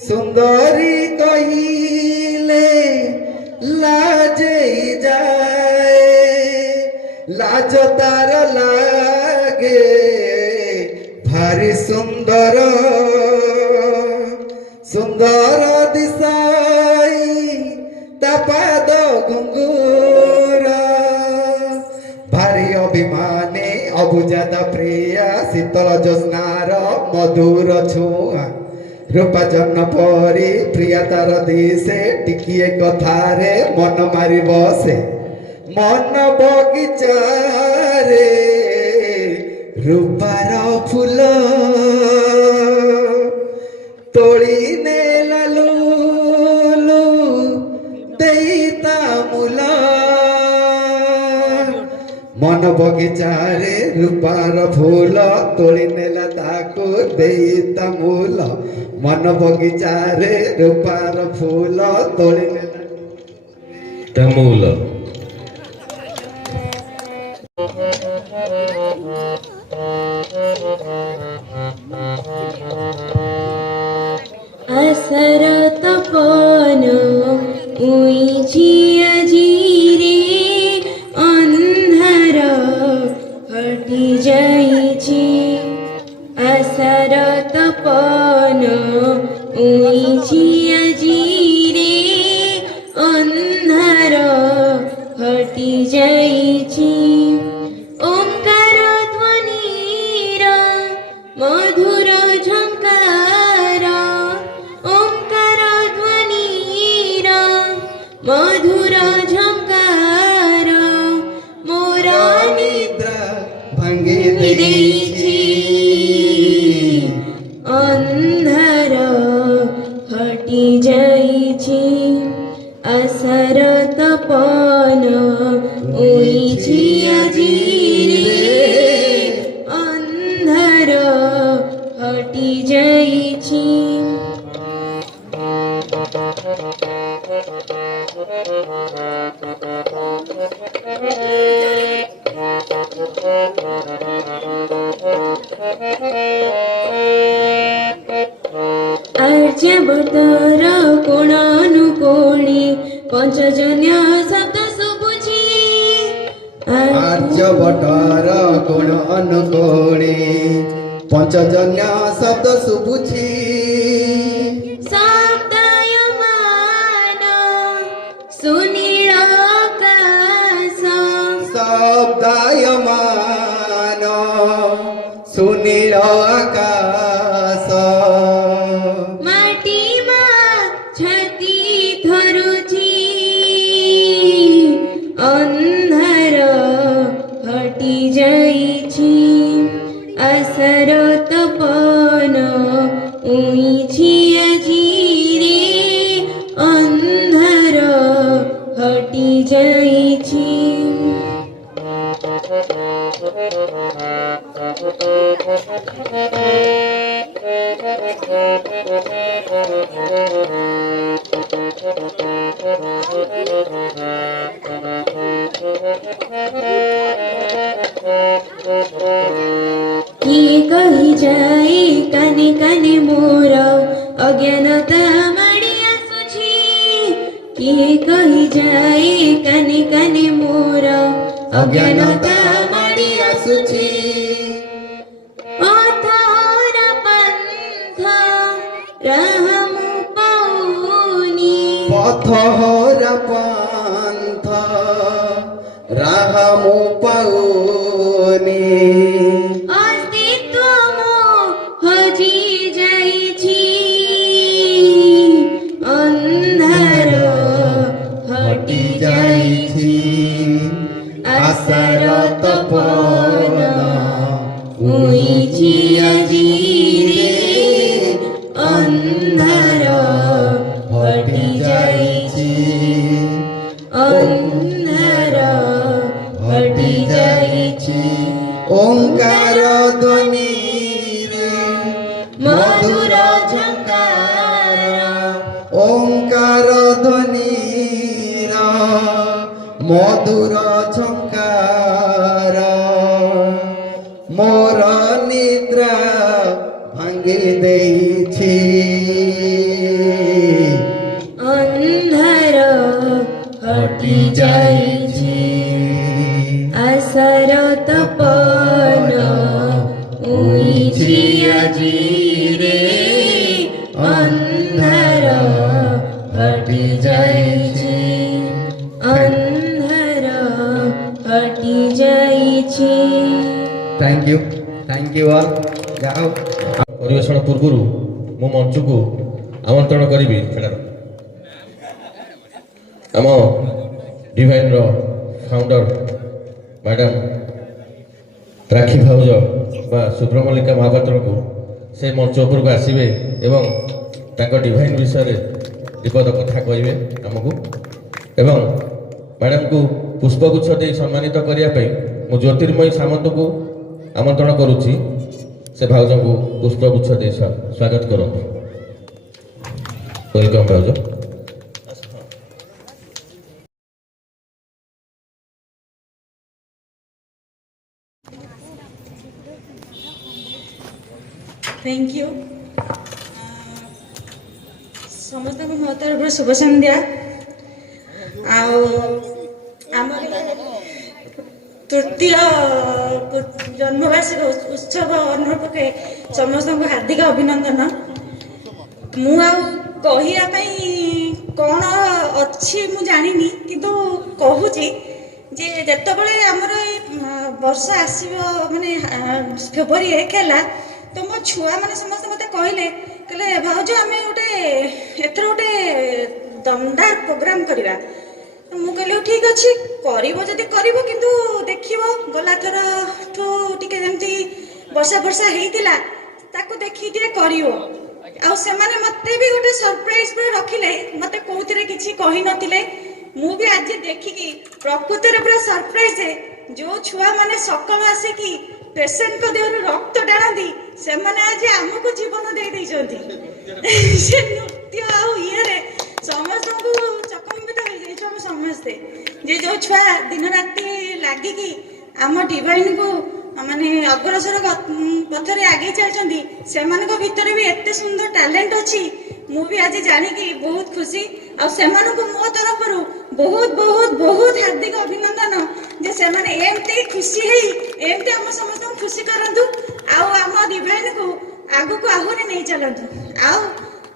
सुंदरी कहिले लाजई जाए, लाज तार लागे भारी सुंदर, सुंदर दिसाई तपाद घुंगुर, भारी अभिमानी अबुजादा प्रिया शीतल ज्योत्स्नार मधुर छुआ, रूपा जन्न परी प्रिया तार दिसे टिकिए कथारे मन मारी बसे, मन बगीचारे रूपार फूल तोड़ी नेला लुलु देईता मूल, मन बगीचारे रूपार फूल तोड़ी नेला ताको देईता मूल, मन बगीचारे रूपार फूल तोड़ी नेला मूल। असर तपन उइछि अजीरे अन्धर हटि जाइछि, असर तपन उइछि अजीरे अन्धर हटि जाइछि, ओंकार ध्वनिर मधुर झंकार, ओंकार ध्वनिर मधुर झंकार मोर निद्रा भंगी देइछि, अन्धर हटि जाइछि, असर तपन उइछि अजीरे अन्धर हटि जाइछि। आर्यभट्टर कोणानुकोणी पंचजन्य शब्द शुभुची आर्यभट्टर कोण अनुकोणी पंचजन्य शब्द शुभुची शब्दयमान सुनील आकाश शब्दायमान सुनील आकाश माटीमा छाती धरुची अन्धार हटी जाइछि आशार तपन उइछि आजि रे अन्धार हटी जाइछि किए कहि जाए काने काने मोर अज्ञानता माडी आसुछि किए कहि जाए काने काने मोर अज्ञानता माडी आसुछि अथर पंथ राहमु पाउनी पथहर पंथ राहमु पाउनी अस्तित्व मो हजि जाइछि अन्धार हटि जाइछि आशार तपन उइछि आजि रे अन्धार हटि जाइछि अन्धार हटि जाइछि ओंकार ध्वनि रे मधुर झंकार ओंकार ध्वनि रा मधुर झंकार मोर निद्रा भांगी देछि अन्धार हटि जाइछि आशार तपन उइछि आजि रे अन्धार हटि जाइछि अन्धार हटि जाइछि थैंक यू ऑल जाओ ପରିବେଷଣ ପୂର୍ବରୁ ମୁଁ ମଞ୍ଚକୁ ଆମନ୍ତ୍ରଣ କରିବି ଆମ ଡିଭାଇନ୍ର ଫାଉଣ୍ଡର ମ୍ୟାଡ଼ାମ୍ ରାକ୍ଷୀ ଭାଉଜ ବା ସୁବ୍ରମଲ୍ଲିକା ମହାପାତ୍ରଙ୍କୁ ସେ ମଞ୍ଚ ଉପରକୁ ଆସିବେ ଏବଂ ତାଙ୍କ ଡିଭାଇନ୍ ବିଷୟରେ ବିପଦ କଥା କହିବେ ଆମକୁ ଏବଂ ମ୍ୟାଡ଼ାମ୍କୁ ପୁଷ୍ପଗୁଚ୍ଛ ଦେଇ ସମ୍ମାନିତ କରିବା ପାଇଁ ମୁଁ ଜ୍ୟୋତିର୍ମୟୀ ସାମନ୍ତଙ୍କୁ ଆମନ୍ତ୍ରଣ କରୁଛି ସେ ଭାଉଜଙ୍କୁ ପୁଷ୍ପଗୁଚ୍ଛ ଦେଇ ସ୍ୱାଗତ କରନ୍ତୁ ୱେଲକମ୍ ଭାଉଜ थैंक यू समस्त मो तरफ शुभ संध्या आमर तृतीय जन्मवार्षिक उत्सव अनुरूप समस्त को हार्दिक अभिनंदन मु कहवाई कौन अच्छी मु जानी किंतु कहूची जे जितेबाला आमर वर्ष आसब माने फेब्रुआरी 1 है तो मो छुआ मैंने समस्त मत कहले भाउज आम गोटे एथर गोटे दमदार प्रोग्राम करवा मु कहली ठीक अच्छे जदि किंतु देखिब गला थर ठू टिके जमती वर्षा वर्षा होता ताको देखी कर मत भी गोटे सरप्राइज रखिले मत कौन किसी कही नथिले मु भी आज देखिकी प्रकृतिर पूरा सरप्राइज जो छुआ मैंने सकाल आसिकी पेसेंट को देहरु रक्त टाणती से आज आमको जीवन दे नृत्य आए समस्त को चकमित हो ଯେ ଯୋଉ ଛୁଆ ଦିନ ରାତି ଲାଗିକି ଆମ ଡିଭାଇନ୍ କୁ ମାନେ ଅଗ୍ରସର ପଥରେ ଆଗେଇ ଚାଲିଛନ୍ତି, ସେମାନଙ୍କ ଭିତରେ ବି ଏତେ ସୁନ୍ଦର ଟ୍ୟାଲେଣ୍ଟ ଅଛି। ମୁଁ ବି ଆଜି ଜାଣିକି ବହୁତ ଖୁସି। ଆଉ ସେମାନଙ୍କୁ ମୋ ତରଫରୁ ବହୁତ ବହୁତ ବହୁତ ହାର୍ଦ୍ଦିକ ଅଭିନନ୍ଦନ ଯେ ସେମାନେ ଏମିତି ଖୁସି ହେଇ ଏମିତି ଆମ ସମସ୍ତଙ୍କୁ ଖୁସି କରନ୍ତୁ ଆଉ ଆମ ଡିଭାଇନ୍କୁ ଆଗକୁ ଆହୁରି ନେଇ ଚାଲନ୍ତୁ।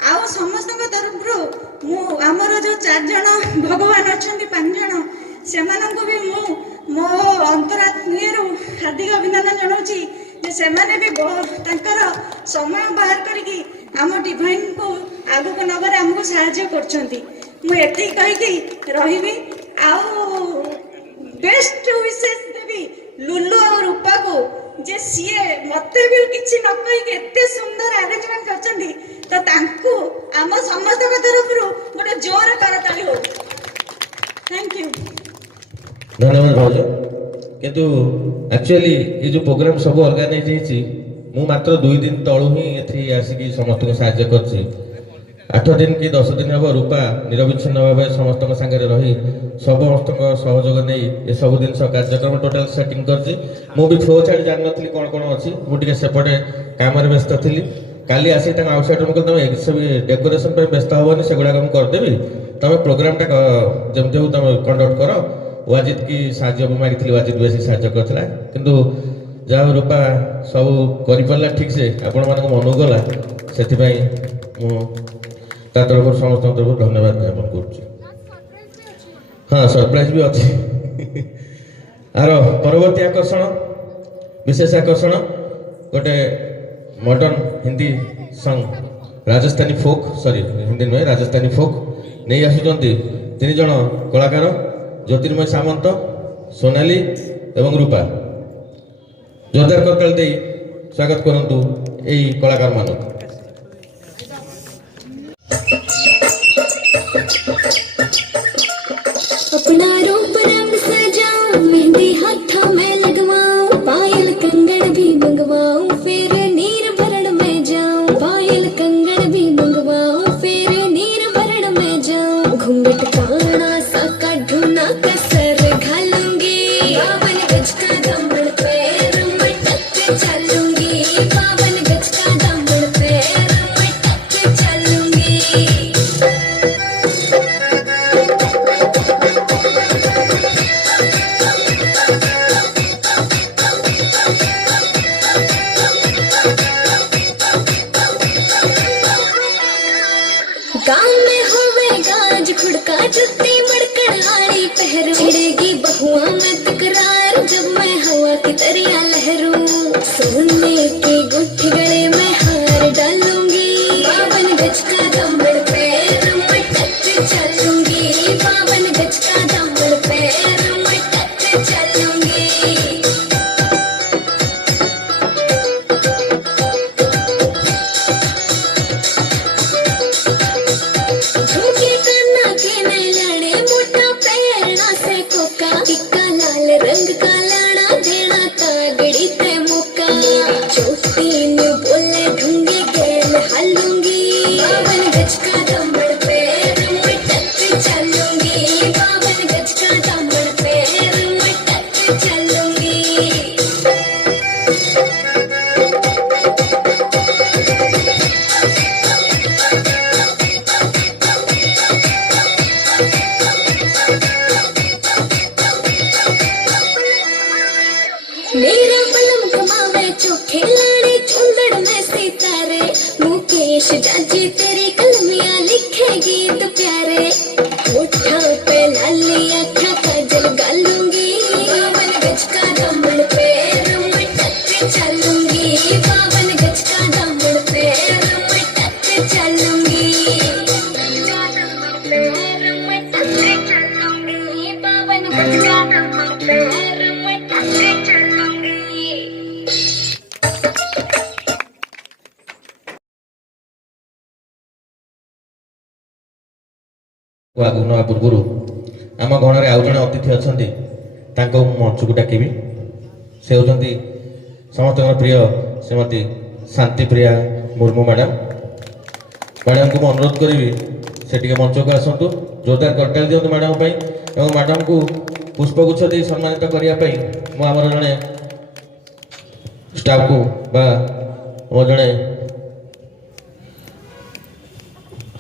ଆଉ ସମସ୍ତଙ୍କ ତରଫରୁ ମୁଁ ଆମର ଯୋଉ 4 ଜଣ ଭଗବାନ ଅଛନ୍ତି 5 ଜଣ, ସେମାନଙ୍କୁ ବି ମୁଁ ମୋ ଅନ୍ତରାତ୍ମରୁ ହାର୍ଦ୍ଦିକ ଅଭିନନ୍ଦନ ଜଣାଉଛି ଯେ ସେମାନେ ବି ତାଙ୍କର ସମୟ ବାହାର କରିକି ଆମ ଡିଭାଇନ୍କୁ ଆଗକୁ ନେବାରେ ଆମକୁ ସାହାଯ୍ୟ କରୁଛନ୍ତି। ମୁଁ ଏତିକି କହିକି ରହିବି। ଆଉ ବେଷ୍ଟ ୱିଶେସ୍ ଦେବି ଲୁଲୁ ଆଉ ରୂପାକୁ ଯେ ସିଏ ମତେ ବି କିଛି ନ କହିକି ଏତେ ସୁନ୍ଦର ଆରେଞ୍ଜମେଣ୍ଟ କରିଛନ୍ତି, ତ ତାଙ୍କୁ ଆମ ସମସ୍ତଙ୍କ ତରଫରୁ ଗୋଟେ ଜୋର କରତାଳି ହଉ। Thank you. ଧନ୍ୟବାଦ ଭାଉଜ। କିନ୍ତୁ ଆକ୍ଚୁଆଲି ଏ ଯେଉଁ ପ୍ରୋଗ୍ରାମ ସବୁ ଅର୍ଗାନାଇଜ ହେଇଛି, ମୁଁ ମାତ୍ର 2 ଦିନ ତଳୁ ହିଁ ଏଠି ଆସିକି ସମସ୍ତଙ୍କୁ ସାହାଯ୍ୟ କରିଛି। 8 ଦିନ କି 10 ଦିନ ହେବ ରୂପା ନିରବିଚ୍ଛିନ୍ନ ଭାବେ ସମସ୍ତଙ୍କ ସାଙ୍ଗରେ ରହି ସମସ୍ତଙ୍କ ସହଯୋଗ ନେଇ ଏସବୁ ଜିନିଷ କାର୍ଯ୍ୟକ୍ରମ ଟୋଟାଲ ସେଟିଂ କରିଛି। ମୁଁ ବି ଫ୍ଲୋ ଚାର୍ଟ ଜାଣିନଥିଲି କ'ଣ କ'ଣ ଅଛି, ମୁଁ ଟିକେ ସେପଟେ କାମରେ ବ୍ୟସ୍ତ ଥିଲି। କାଲି ଆସି ତାଙ୍କ ଆଉଟସାଇଡ୍ ମୁଁ କହିଲି ତମେ ଏସବୁ ଡେକୋରେସନ୍ ପାଇଁ ବ୍ୟସ୍ତ ହେବନି, ସେଗୁଡ଼ାକ ମୁଁ କରିଦେବି, ତମେ ପ୍ରୋଗ୍ରାମଟା ଯେମିତି ହଉ ତମେ କଣ୍ଡକ୍ଟ କର। ୱାଜିଦ୍ କି ସାହାଯ୍ୟ ମୁଁ ମାଗିଥିଲି, ୱାଜିଦ୍ ବେଶୀ ସାହାଯ୍ୟ କରିଥିଲା। କିନ୍ତୁ ଯାହା ହଉ ରୂପା ସବୁ କରିପାରିଲା ଠିକ୍ ସେ, ଆପଣମାନଙ୍କ ମନକୁ ଗଲା, ସେଥିପାଇଁ ମୁଁ ତା ତରଫରୁ ସମସ୍ତଙ୍କ ତରଫରୁ ଧନ୍ୟବାଦ ଜ୍ଞାପନ କରୁଛି। ହଁ, ସରପ୍ରାଇଜ ବି ଅଛି। ଆର ପରବର୍ତ୍ତୀ ଆକର୍ଷଣ, ବିଶେଷ ଆକର୍ଷଣ ଗୋଟେ ମଡର୍ନ ହିନ୍ଦୀ ସଙ୍ଗ, ରାଜସ୍ଥାନୀ ଫୋକ୍, ହିନ୍ଦୀ ନୁହେଁ ରାଜସ୍ଥାନୀ ଫୋକ୍ ନେଇ ଆସୁଛନ୍ତି 3 ଜଣ କଳାକାର, ଜ୍ୟୋତିର୍ମୟ ସାମନ୍ତ, ସୋନାଲି ଏବଂ ରୂପା। ଜୋରଦାର କରତାଳି ଦେଇ ସ୍ୱାଗତ କରନ୍ତୁ ଏହି କଳାକାରମାନଙ୍କୁ। अपना रूप रंग सजाऊं, मेहंदी हाथा में लगवाऊं, पायल कंगन भी मंगवाऊं, फिर नीर भरण में जाऊं। पायल कंगन भी मंगवाऊं, फिर नीर भरण में जाऊं। घूंघट काना सा कढ़ूना कसर घालूंगी, 52 गज का दामन पैर में टक चलूंगी, 52 गज का दामन पैर में टक चलूंगी। गाँव में होवे गाज खुड़का, जुत्ती मड़कड़ हाड़ी पहरू, छिड़ेगी बहुआ में तकरार जब मैं हवा की तरिया लहरूं। सोने के गुट्ठी गले में हार डालूंगी, 52 गज का दामन पैर में टक चलूंगी, 52 गज का दामन पैर में टक चलूंगी। झुमके काना के नहीं लाने, मोटा पैरना से कोका, टिक्का लाल रंग का लाना, देना तागड़ी ते मौका। चोटी में बोले ढूंगे गेल हालूंगी, 52 गज का दामन पैर में टक चलूंगी, 52 गज का दामन पैर में टक चलूंगी। मेरा बलम कमावे चोखे लाड़े, चुंदड़ में सितारे, मुकेश जाजी तेरी कलमियां लिखे गीत प्यारे। होठा पे लाली आँखा काजल गालूंगी, 52 गज का दामन पैर में टक चलूंगी, 52 गज का दामन पैर में टक चलूंगी। 52 गज का दामन पैर में टक चलूंगी। ଆଗକୁ ନେବା ପୂର୍ବରୁ ଆମ ଗଣରେ ଆଉ ଜଣେ ଅତିଥି ଅଛନ୍ତି, ତାଙ୍କୁ ମୁଁ ମଞ୍ଚକୁ ଡାକିବି। ସେ ହେଉଛନ୍ତି ସମସ୍ତଙ୍କର ପ୍ରିୟ ଶ୍ରୀମତୀ ଶାନ୍ତିପ୍ରିୟା ମୁର୍ମୁ ମ୍ୟାଡ଼ାମ୍। ମ୍ୟାଡ଼ାମ୍ଙ୍କୁ ମୁଁ ଅନୁରୋଧ କରିବି से टिके मंच को आसतु जोरदार करताल दियंतु मैडम पई एवं मैडम को पुष्पगुच्छ दे सम्मानित करिया पई मो हमर जने स्टाफ को बा मो जने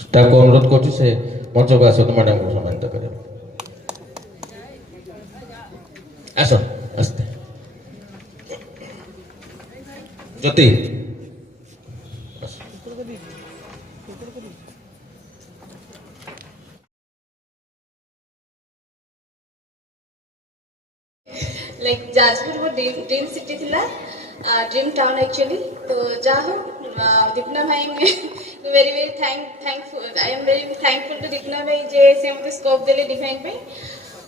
स्टाफ को अनुरोध करछि से मंच को आसतु मैडम को सम्मानित करिया आसो आस्ते ज्योति लाइक जाजपुर वो ड्रीम सिटी थिला ड्रीम टाउन एक्चुअली तो जा हो दीपना भाई very very thankful I am very thankful to Dipna भाई जे से मते स्कोप देले डिफाइन पे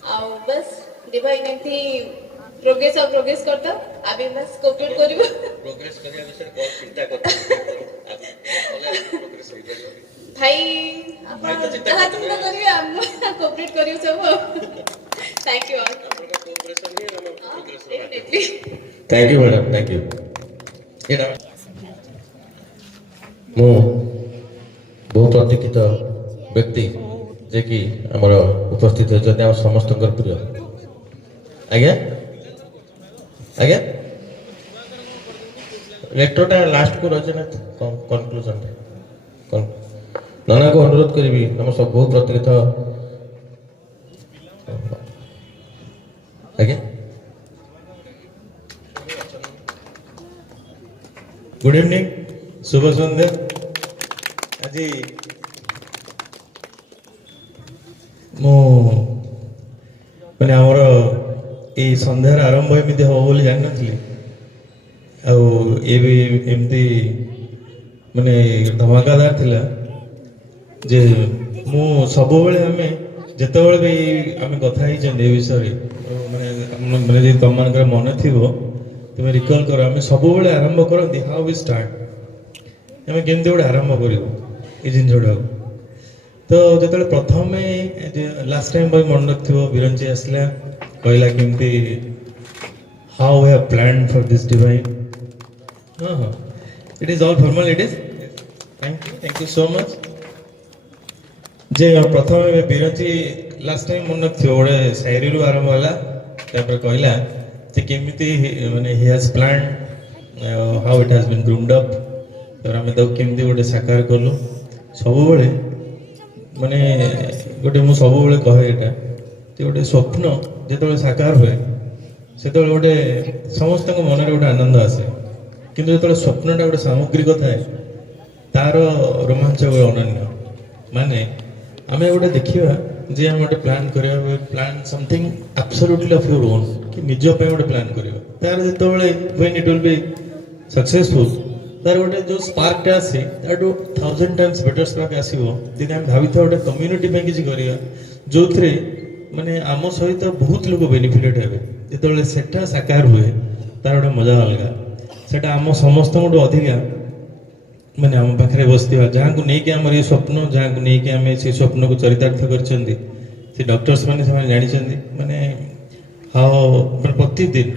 आ बस डिवाइन एमती प्रोग्रेस करता अभी बस कोऑपरेट करिवो प्रोग्रेस करिया विषय बहुत चिंता करता भाई आप चिंता करिए हम कोऑपरेट करियो सब thank you all thank you madam thank you मु बहुत प्रतीक्षित व्यक्ति जे कि आमर उपस्थित होती आम समस्त प्रिय आज्ञा आज्ञा लेक्चरटा लास्ट को रही ना कनक्लूजन नाना को अनुरोध करी आम सब बहुत प्रतीक्षित आज्ञा गुड इवनिंग शुभ सन्ध्या आज माने आमर ये सन्ध्यार आरंभ एमती हम बोली जान नी आमती माने धमाकादार थिला जे मु सब बेले आम जिते भी आम कथा विषय माने तुम मान मन थी तुम्हें रिकल कर आम सब बेले आरंभ करती हाउ वी स्टार्ट आम केमती गोटे आरंभ कर जिनटा तो जो प्रथम लास्ट टाइम मन रखिथ बिरंची आसला कहला केमती how we have planned for this divine हाँ हाँ it is all formalities thank you so much जे प्रथम बिरंची लास्ट टाइम मन रखिथ गोटे शायरी रू आरंभ होला कहला केमिति माने he has planned how it has been groomed up तो आम ताको केमिति गोटे साकार कलु सब बेले माने गोटे मु सब बेले कहे एटा कि गोटे स्वप्न जेतबेले साकार हुए सेतबेले गोटे समस्त मन रे गोटे आनंद आसे किंतु जेतबेले स्वप्नटा गोटे सामग्रिक थाए तार रोमांच अनन्य माने आम गोटे देखा जे हम गोटे प्लान करिया plan something absolutely of your own कि निज पे गोटे प्लान करियो तार जेतबेले when it will be successful तार गोटे जो स्पार्कटा आसे तार 1000 टाइम्स बेटर स्पार्क आसीबो दिन हम भाबिथा गोटे कम्युनिटी पे किछि करिया जोथरे माने आम सहित बहुत लोग बेनिफिटेड हेबे जेतबेले सेटा साकार हुए तार गोटे मजा अलगा सेटा आम समस्त गोटे अधिका माने आम पाखरे बसथिबा जहाँ को नहीं कि आम ये स्वप्न जहाँ को नहीं कि आम से स्वप्न को चरितार्थ करछंदी से डॉक्टर्स माने से जानिछंदी माने हाउ प्रतिदिन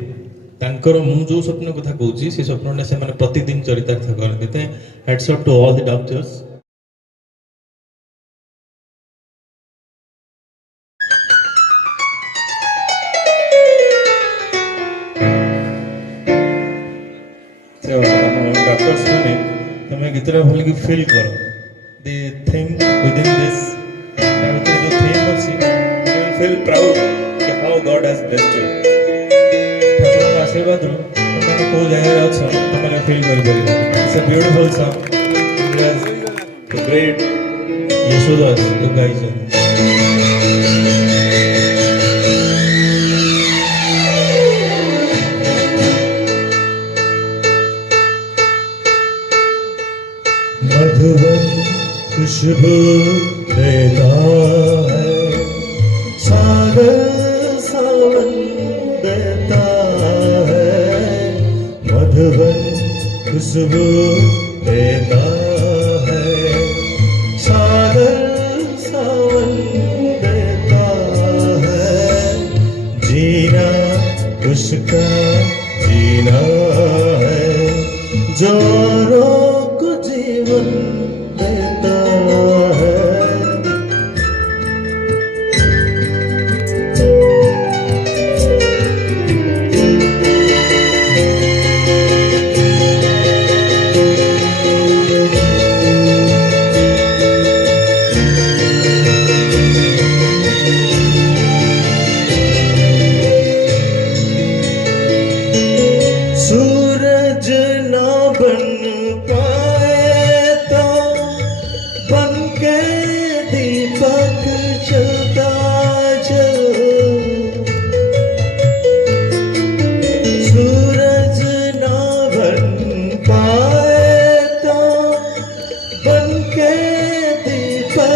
तांकर मु जो स्वप्न कथा कहूची से स्वप्नटा से माने प्रतिदिन चरितार्थ करते ते heads up to all the doctors doctors माने तुम्हें कितना भल की फील करो the thing within this जो थिंग अछि यू विल फील प्राउड कि how god has blessed you ठाकुर आशीर्वाद रो तुम को जगह अछ तुम फील कर परिबो it's a beautiful song great Yesudas you guys मधुवन खुशबू देता है सागर सावन देता है मधुवन खुशबू देता है सागर सावन देता है जीना उसका जीना है जो जीवन देता है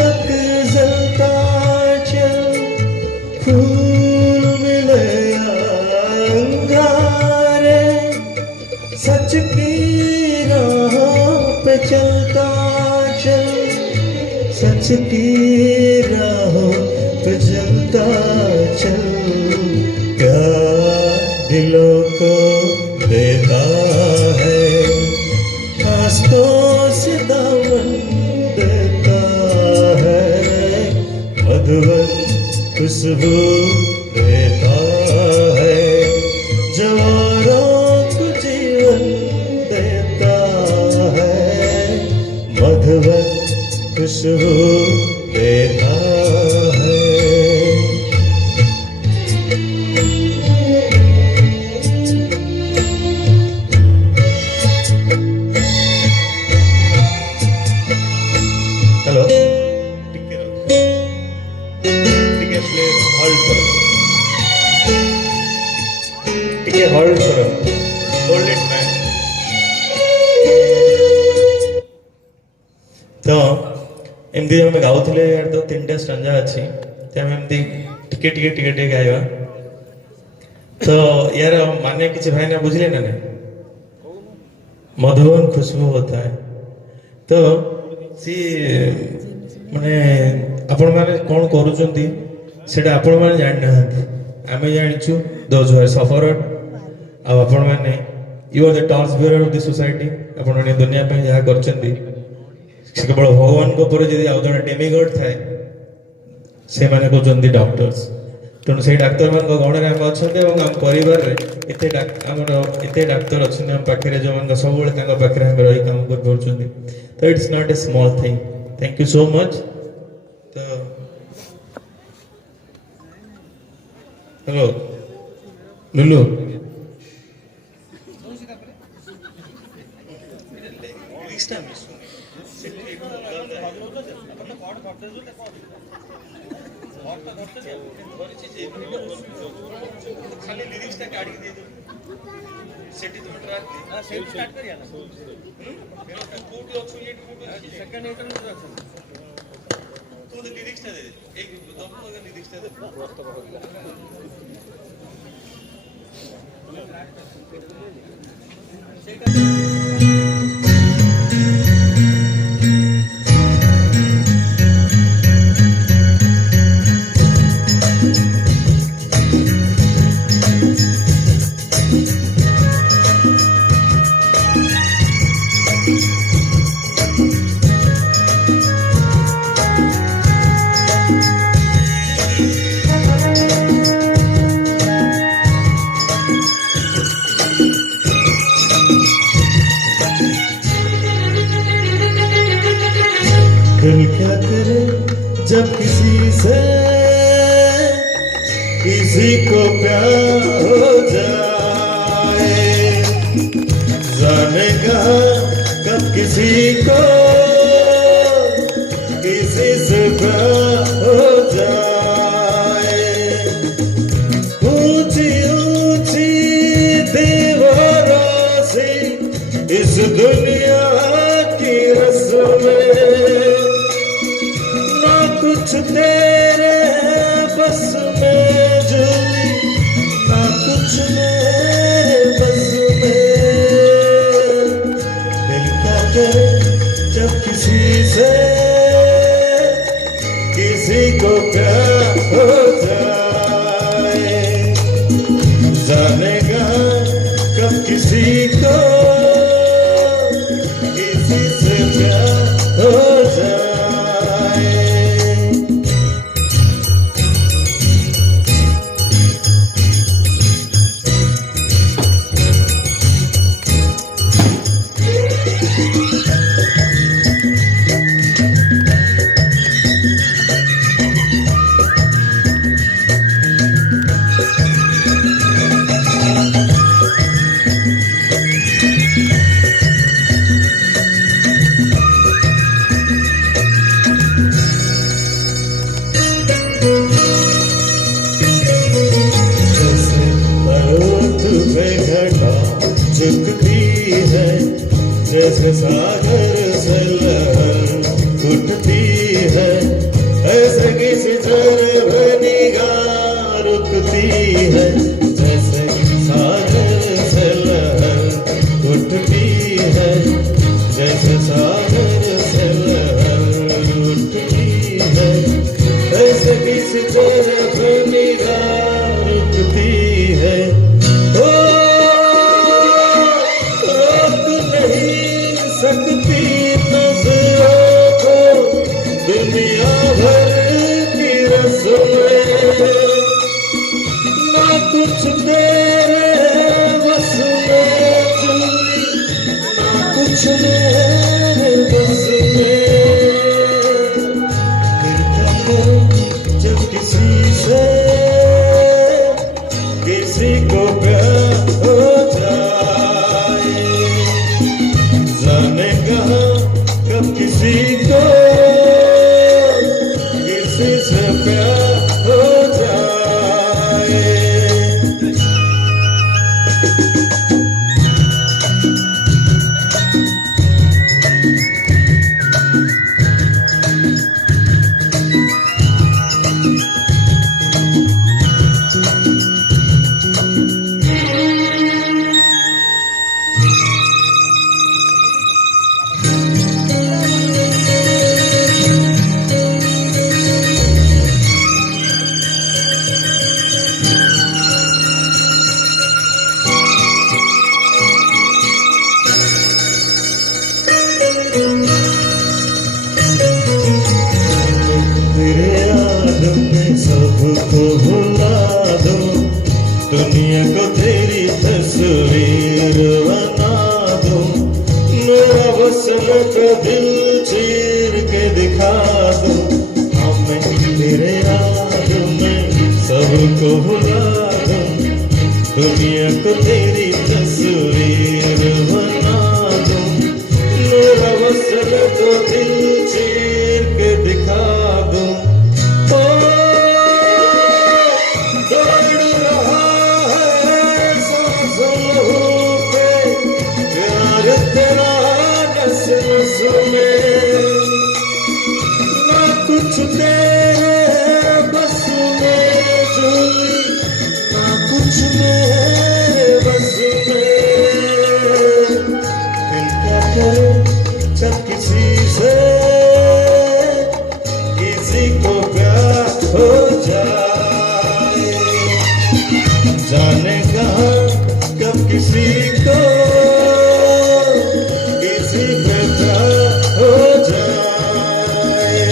तक जलता चल, फूल मिले अंगारे, सच की राहों पे चलता चल, सच की राहों पे चलता चल। प्यार दिलों को देता है, रास्तों से दामन देता है, मधुबन खुशबू देता है, जवानों को जीवन देता है, मधुबन खुशबू देता है। हेलो, टिके होल्ड करो, टिके होल्ड करो, होल्ड इट मैन। तो एमती आम गाँले यार तो 3टा स्टांजा अच्छी एमती टिके टिके टिके टिके गाइबा। तो यार माने किसी भाई ना बुझले ना मधुबन खुशबू होता है। तो सी माने आपण माने कौन करूचंती सेटा आपण माने जान ना आमे जानिछु दोज हु आर सफरड आ आपण माने you are the torch bearer of the society. आपण माने दुनिया पे जहा करचंती केवल भगवान को पर जदि आउ जने डेमिगॉड थाए से माने कहते डॉक्टर्स। तेणु से डाक्तर मान गण में आम अच्छा आम परिवार एते डाक्तर अच्छे आम पाखे जो सब पाखे आम रही काम कर। तो it's not a small thing. Thank you so much. तो हेलो लुलू खाली लिरिक्स टा काढी दे दो सेटी तुम ट्रैक हां सेट स्टार्ट करिया ना कोड ऑप्शन ये सेकंड इंट्रोडक्शन तो द लिरिक्स टा दे एक दो लिरिक्स टा दे दिल क्या करे जब किसी से किसी को प्यार हो जाए, जाने कहा कब किसी को किसी से प्यार हो जाए। ऊंची ऊंची दीवारों से इस दुनिया की रस्में कुछ तेरे बस में जुली ना कुछ मेरे बस में। दिल क्या करे जब किसी से किसी को प्यार हो जाए, जानेगा कब किसी को किसी से प्यार हो जाए। किस तरफ निगाह रुकती है, ओ रोक नहीं सकती नजरों को दुनिया भर की रस्में, ना कुछ तेरे बस में चुनी, ना कुछ मेरे बस में। जब किसी से किसी को प्यार हो जाए, जाने कहाँ कब किसी को किसी से प्यार हो जाए। तेरे आदम में सबको भुला दो, दुनिया को तेरी तस्वीर बना दो, मेरा वसल का दिल चीर के दिखा दो, हमें तेरे आदम में सबको भुला दो, दुनिया को तेरी तस्वीर बना दो, मेरा वसल को दिल चीर के दिखा दो। ओ दौड़ रहा है सांसों पे प्यार तेरा नस नस में, ना कुछ तेरे बस में चुनी, ना कुछ मेरे बस में। दिल क्या करे जब किसी से किसी को प्यार हो जाए, जाने कहाँ कब किसी को किसी पे प्यार हो जाए।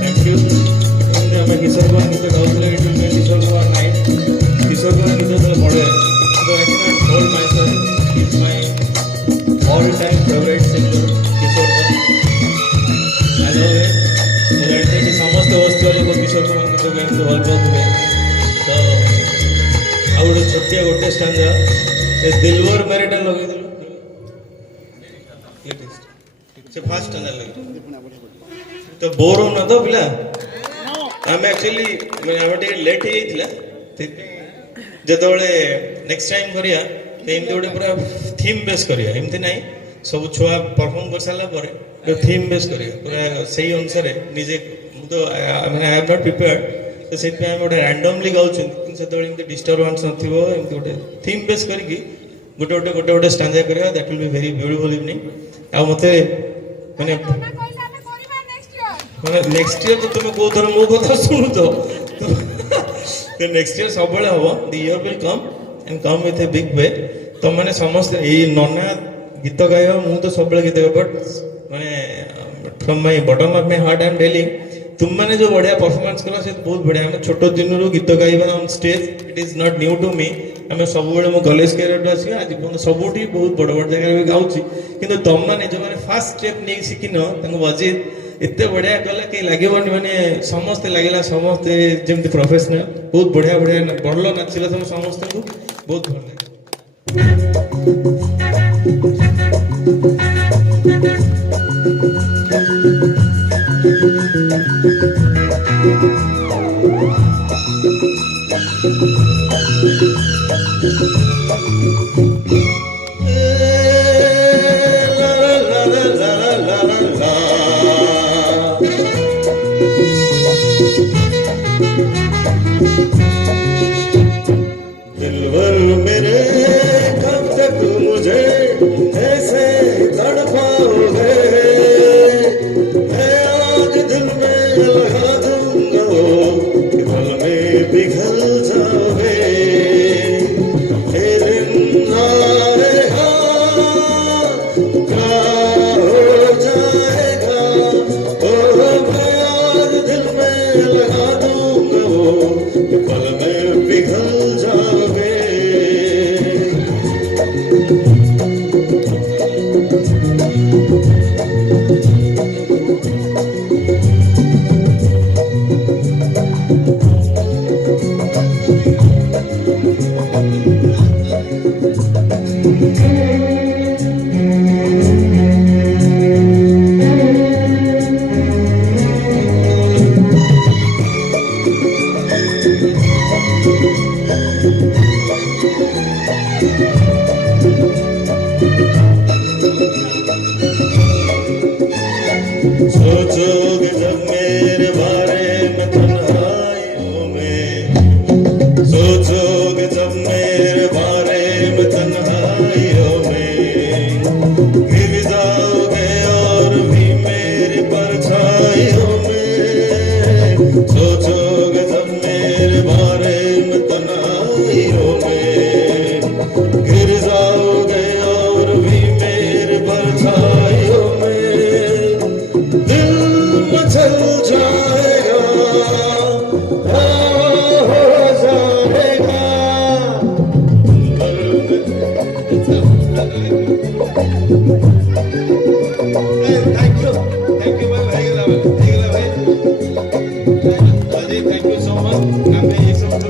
Thank you. ଆମେ କିଶୋର କୁମାର ଗୀତ ଗାଉଥିଲେ, it will be Kishore Kumar night. Kishore Kumar ଗୀତ ଯେତେବେଳେ ପଢ଼େ, so I cannot hold myself. It's my all-time favorite singer, Kishore Kumar. I love it. ମୁଁ ଜାଣିଥାଏ କି ସମସ୍ତେ ବସିଥିବା ଲୋକ କିଶୋର କୁମାର ଗୀତ ଗାଇକି ଭଲ ପାଉଥିବେ। ତ ଆଉ ଗୋଟେ ଷ୍ଟାଞ୍ଜା, ଏ ଦିଲୱର ମେରେଟା ଲଗେଇଥିଲୁ, ସେ ଫାର୍ଷ୍ଟ ଷ୍ଟାଞ୍ଜା ଲଗେଇଥିଲୁ। ତ ବୋର ହଉନ ତ ପିଲା? ଆମେ ଆକ୍ଚୁଆଲି ମାନେ ଆମର ଟିକେ ଲେଟ୍ ହେଇଯାଇଥିଲା, ସେଥିପାଇଁ ଯେତେବେଳେ ନେକ୍ସଟ ଟାଇମ୍ କରିବା ଏମିତି ଗୋଟେ ପୁରା ଥିମ୍ ବେସ୍ କରିବା, ଏମିତି ନାହିଁ ସବୁ ଛୁଆ ପରଫର୍ମ କରିସାରିଲା ପରେ ଥିମ୍ ବେସ୍ କରିବା, ପୁରା ସେଇ ଅନୁସାରେ ନିଜେ। ମୁଁ ତ ମାନେ ଆଇ ଏମ୍ ନଟ୍ ପ୍ରିପେୟାର୍ଡ, ତ ସେଥିପାଇଁ ଆମେ ଗୋଟେ ରାଣ୍ଡମଲି ଗାଉଛନ୍ତି, କିନ୍ତୁ ସେତେବେଳେ ଏମିତି ଡିଷ୍ଟର୍ବାନ୍ସ ନଥିବ, ଏମିତି ଗୋଟେ ଥିମ୍ ବେସ୍ କରିକି ଗୋଟେ ଗୋଟେ ଷ୍ଟାଞ୍ଜା କରିବା। That will be very beautiful evening. ଆଉ ମୋତେ ମାନେ ନେକ୍ସଟ ଇୟର ତ ତୁମେ କୋଉ ଥର ମୋ କଥା ଶୁଣୁଛ, ନେକ୍ସଟ ଇୟର ସବୁବେଳେ ହବ। The year will come and come with a big way. ତମମାନେ ସମସ୍ତେ ଏଇ ନନା ଗୀତ ଗାଇବା, ମୁଁ ତ ସବୁବେଳେ ଗୀତ ଗାଏ, ବଟ୍ ମାନେ from my bottom of my heart I am telling, ତୁମମାନେ ଯୋଉ ବଢ଼ିଆ ପରଫର୍ମାନ୍ସ କଲ ସେ ବହୁତ ବଢ଼ିଆ। ଆମେ ଛୋଟ ଦିନରୁ ଗୀତ ଗାଇବା on stage, it is not new two ମି। ଆମେ ସବୁବେଳେ ମୋ କଲେଜ କ୍ୟାରିୟରଠୁ ଆସିବା ଆଜି ପର୍ଯ୍ୟନ୍ତ ସବୁଠି ବହୁତ ବଡ଼ ବଡ଼ ଜାଗାରେ ବି ଗାଉଛି, କିନ୍ତୁ ତମମାନେ ଯୋଉମାନେ ଫାର୍ଷ୍ଟ ଷ୍ଟେପ୍ ନେଇକି ଶିଖିନ, ତାଙ୍କୁ ବଜିତ୍ ଏତେ ବଢ଼ିଆ କଲେ କେହି ଲାଗିବନି, ମାନେ ସମସ୍ତେ ଲାଗିଲା ସମସ୍ତେ ଯେମିତି ପ୍ରଫେସନାଲ, ବହୁତ ବଢ଼ିଆ ବଢ଼ିଆ ଭଲ ନାଚିଲା ତମେ ସମସ୍ତଙ୍କୁ, ବହୁତ ଭଲ ଲାଗିଲା। दिलवर मेरे कब तक मुझे सोचोगे जब मेरे बारे में तन्हाइयों में, सोचोगे जब मेरे बारे में तन्हाइयों में, गिर जाओगे और भी मेरी परछाइयों में, सोचोगे जब मेरे बारे में तन्हाइयों में, गिर जाओगे और भी मेरे परछाइयों में, दिल मचल जाएगा, हो जाएगा। थैंक यू भाई, ହେଇଗଲା ଭାଇ। Ajay thank you so much. ଆମେ ଏ ସବୁ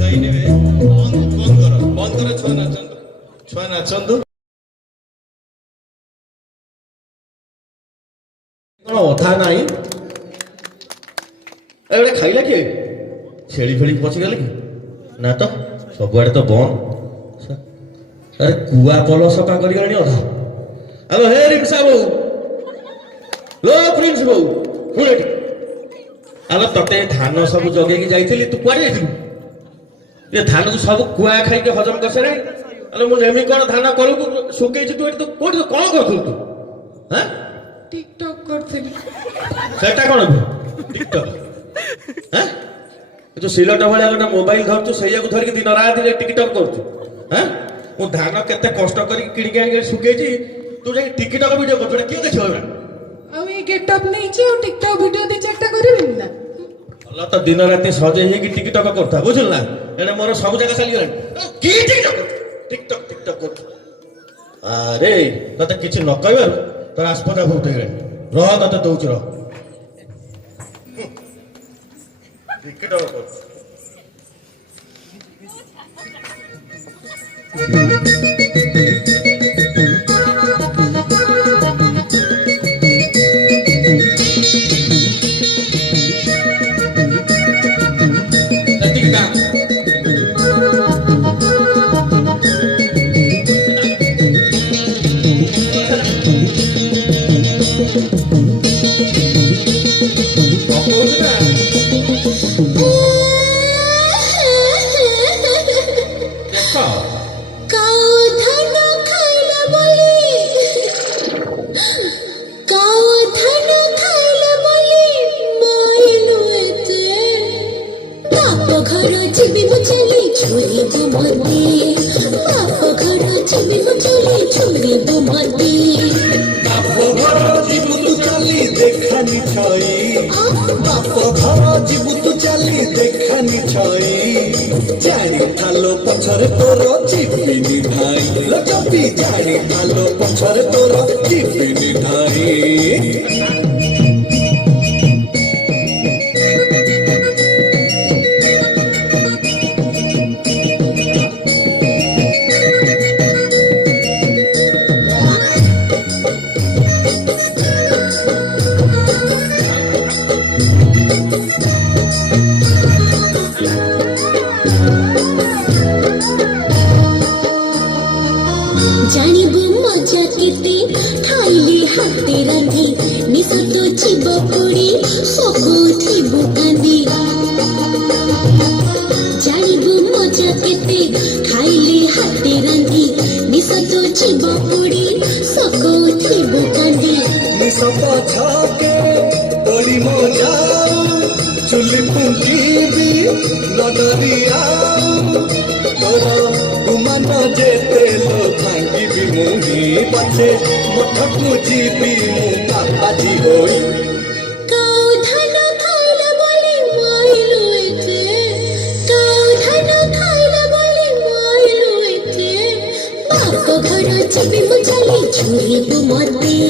ଦେଇନେବେ। ବନ୍ଦ କର ଛୁଆ ନାଚନ୍ତୁ, ଛୁଆ ନାଚନ୍ତୁ। କ'ଣ ଅଧା ନାହିଁ? ଏଗୁଡ଼ା ଖାଇଲା କିଏ? ଛେଳି ଫେଳି ପଚିଗଲେ କି? ନା ତ, ସବୁଆଡ଼େ ତ ବନ୍ଦ। ଆରେ କୁଆ ପଲ ସଫା କରିଗଲାଣି ଅଧା। ଆଲୋ ହେ ରିକ୍ସା ବୋଉ, ଲୋ ପ୍ରିନ୍ସ ବୋଉ, ଶୁଣ ଏଠି। ଆଲୋ ତତେ ଧାନ ସବୁ ଜଗେଇକି ଯାଇଥିଲି, ତୁ କୁଆଡ଼େ ଯାଇଥିଲୁ? ଏ ଧାନକୁ ସବୁ କୁଆ ଖାଇକି ହଜମ କରିସାରିଲାଣି। ଆଲୋ ମୁଁ ନେମି କ'ଣ ଧାନ କଳକୁ ଶୁକେଇଛି, ତୁ ଏଠି ତୁ କୋଉଠି କ'ଣ କରୁଥିଲୁ ତୁ? ହାଁ टिकटॉक करथिली ସେଟା କ'ଣ ଟିକଟକ୍? ହାଁ ଯୋଉ ସିଲଟ ଭଳିଆ ଗୋଟେ ମୋବାଇଲ ଧରୁଛୁ, ସେଇଆକୁ ଧରିକି ଦିନ ରାତି ଟିକଟକ୍ କରୁଛୁ। ହାଁ ମୁଁ ଧାନ କେତେ କଷ୍ଟ କରିକି କିଣିକି ଆଣିକି ଶୁକେଇଛି, ତୁ ଯାଇ ଟିକଟକ୍ ଭିଡ଼ିଓ କରୁଛୁ। ଏଟା କିଏ ଦେଖିବ? ଏଗୁଡ଼ା ଆଉ ଏ गेटअप नहीं छी और टिकटॉक वीडियो दी चेकटा करबिन ना। ଭଲ ତ ଦିନ ରାତି ସଜେଇ ହେଇକି ଟିକଟକ୍ କରୁଥା, ବୁଝିଲୁ ନା? ଏଣେ ମୋର ସବୁ ଜାଗା ଚାଲିଗଲାଣି। କି ଟିକଟକ୍ କରୁଛୁ? ଟିକଟକ୍ ଟିକଟକ୍ କରୁଛୁ। ଆରେ ତତେ କିଛି ନ କହିବାରୁ ତୋର ଆସ୍ପଦା ବହୁତ ହେଇଗଲାଣି। ରହ ତତେ ଦଉଛି, ରହ। ଟିକଟକ୍ କରୁଛୁ। पछरे तोर चिपिनी ढाई लचपी जानी आलो पछरे तोर चिपिनी ढाई जानिबु मजा केते खाइले हाते रांधी निसतो जीव पड़ी सको थिबु कांदी जानिबु मजा केते खाइले हाते रांधी निसतो जीव पड़ी सको थिबु कांदी निसपा छाके बड़ी मजा चुली फुंकी भी नदरिया तोरा गुमान जेते लो भांगी भी मुही पछे मठकु जीवी मु बाबाजी होई काउ धन खाइला बोली माइलु एते काउ धन खाइला बोली माइलु एते बाप घर जीवी मु चली छुरीबु मते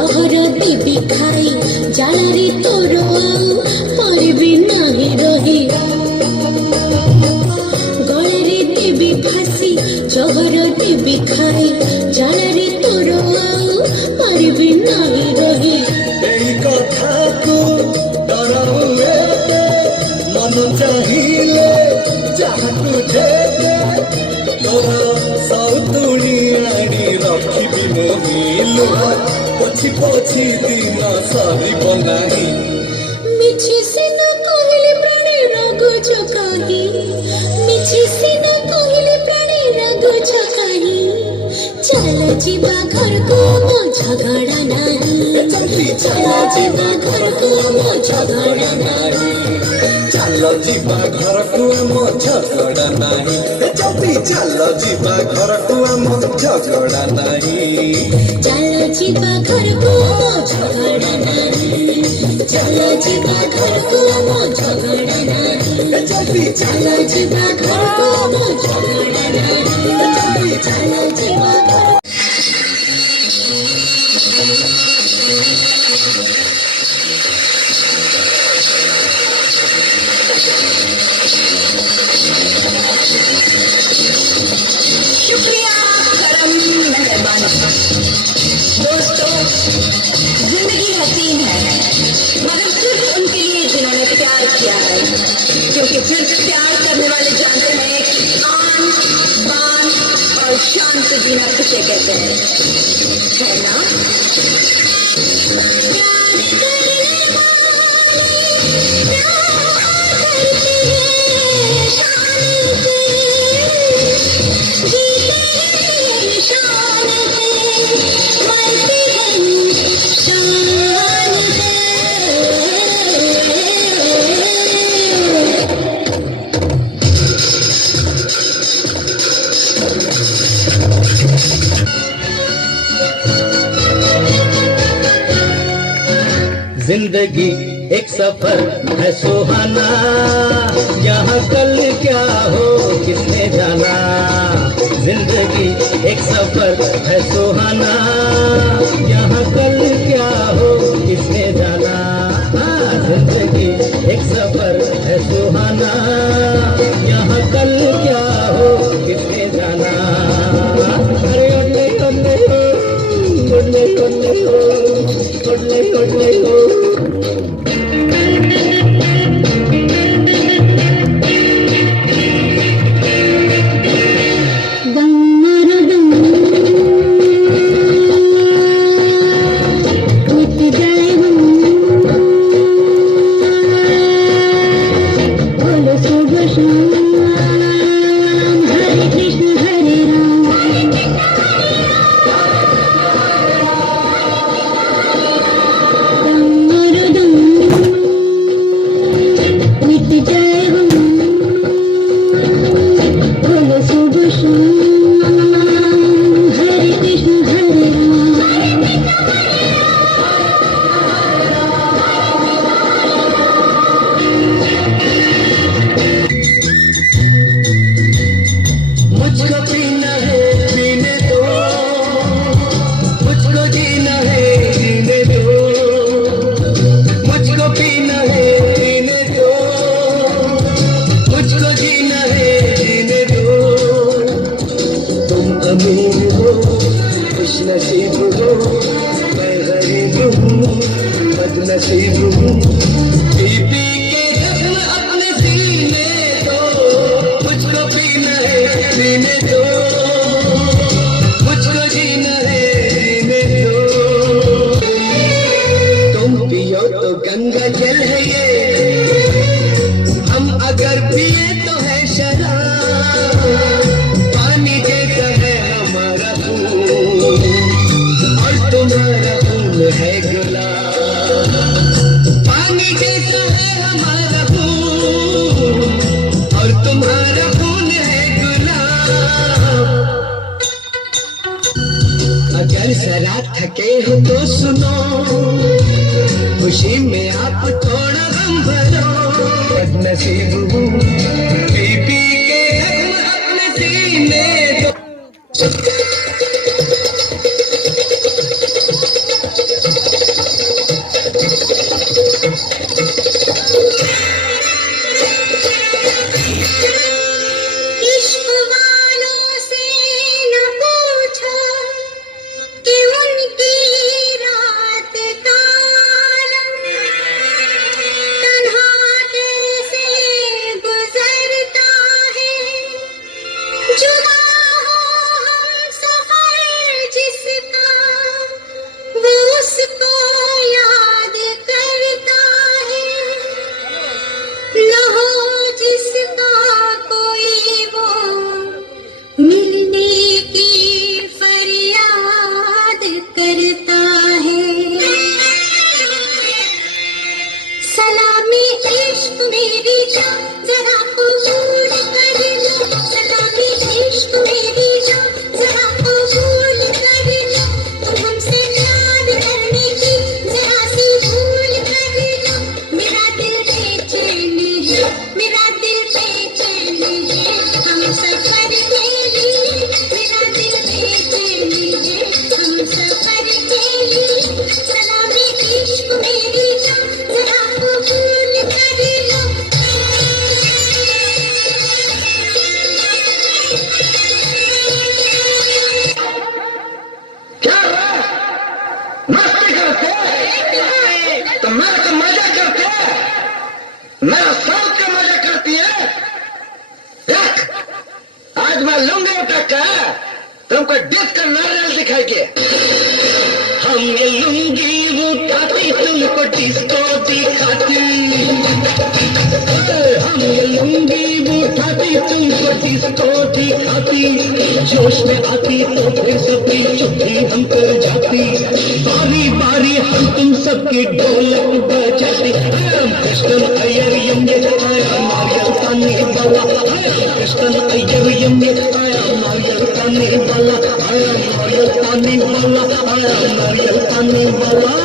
जहर देवी खाई जालारे तोर पारिबी नाही रही गले देवी फासी जहर देवी खाई जालारे तोर पारिबी नाही रही এই কথাকু ডরাউয়ে মন চাহিলে যাহাকু যেতে তোর সৌতুনি আনি রখিবি মোহিলু পছি পছি দিন সরিব নাহি মিছি সিনা কহিলে প্রাণে রাগ চকাহি মিছি সিনা কহিলে প্রাণে রাগ চকাহি চাল ଯିବା ଘରକୁ ମୋ ଝଗଡ଼ା ନାହିଁ ଚାଲ ଯିବା ଘରକୁ ମୋ ଝଗଡ଼ା ନାହିଁ ଚାଲ ଯିବା ଘରକୁ ଆମ ଝଗଡ଼ା ନାହିଁ ଯଦି ଚାଲ ଯିବା ଘରକୁ ଆମ ଝଗଡ଼ା ନାହିଁ ଚାଲ ଯିବା ଘରକୁ ମୋ ଝଗଡ଼ା ନାହିଁ ଚାଲ ଯିବା ଘରକୁ ମୋ ଝଗଡ଼ା ନାହିଁ ଯଦି ଚାଲ ଯିବା ଘରକୁ ମୋ ଝଗଡ଼ା ନାହିଁ ଚାଲ ଯିବା ଘରକୁ शुक्रिया करम मेहरबानी दोस्तों जिंदगी हसीन है मगर सिर्फ उनके लिए जिन्होंने प्यार किया है क्योंकि सिर्फ प्यार करने वाले जानते हैं कि आन बान और शान से जीना किसे कहते हैं है ना प्यार करने वाले करते हैं शान से जीते हैं शान से मरते हैं शान से जिंदगी एक सफर है सुहाना यहाँ कल क्या हो किसने जाना जिंदगी एक सफर है सुहाना यहाँ कल क्या हो किसने जाना हाँ जिंदगी एक सफर है सुहाना यहाँ कल क्या हो किसने जाना अरे ओले ओले हो ओले ओले हो ओले ओले हो थके हो तो सुनो खुशी में आप थोड़ा गम भरो बदनसीब हूँ पी के जख्म अपने सीने तो मस्ती करते तो मेरा तो मजा करते, मेरा सब का मजा करती है। देख, आज मैं लूंगा उठा का तुमको डिस्क का नारियल दिखाएंगे। हम ये लुंगी उठाती तुमको डिस्को दिखाती, हम ये लुंगी उठाती तुमको डिस्को दिखाती, जोश में आती तो फिर सबकी चुप्पी हम कर जाती, बारी बारी हम तुम सबकी ढोलक बजाती। कृष्णन अय्यर यम्ये आया नारियल पानी वाला, कृष्णन अय्यर यम्ये आया नारियल पानी वाला, आया नारियल पानी वाला, आया नारियल पानी वाला।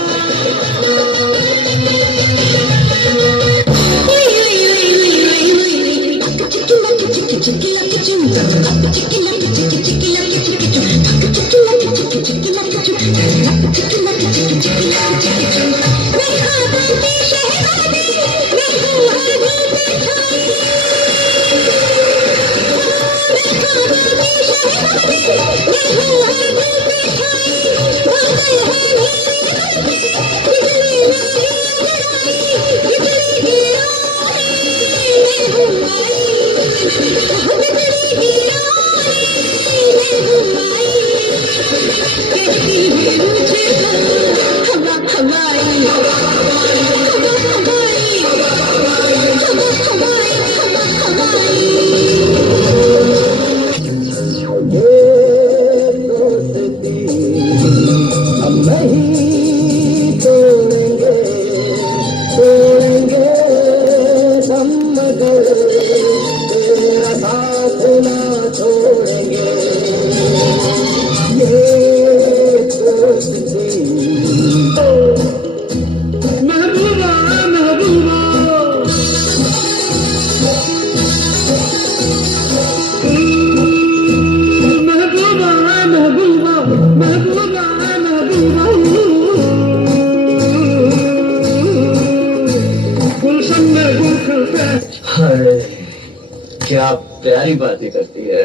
क्या प्यारी बातें करती है।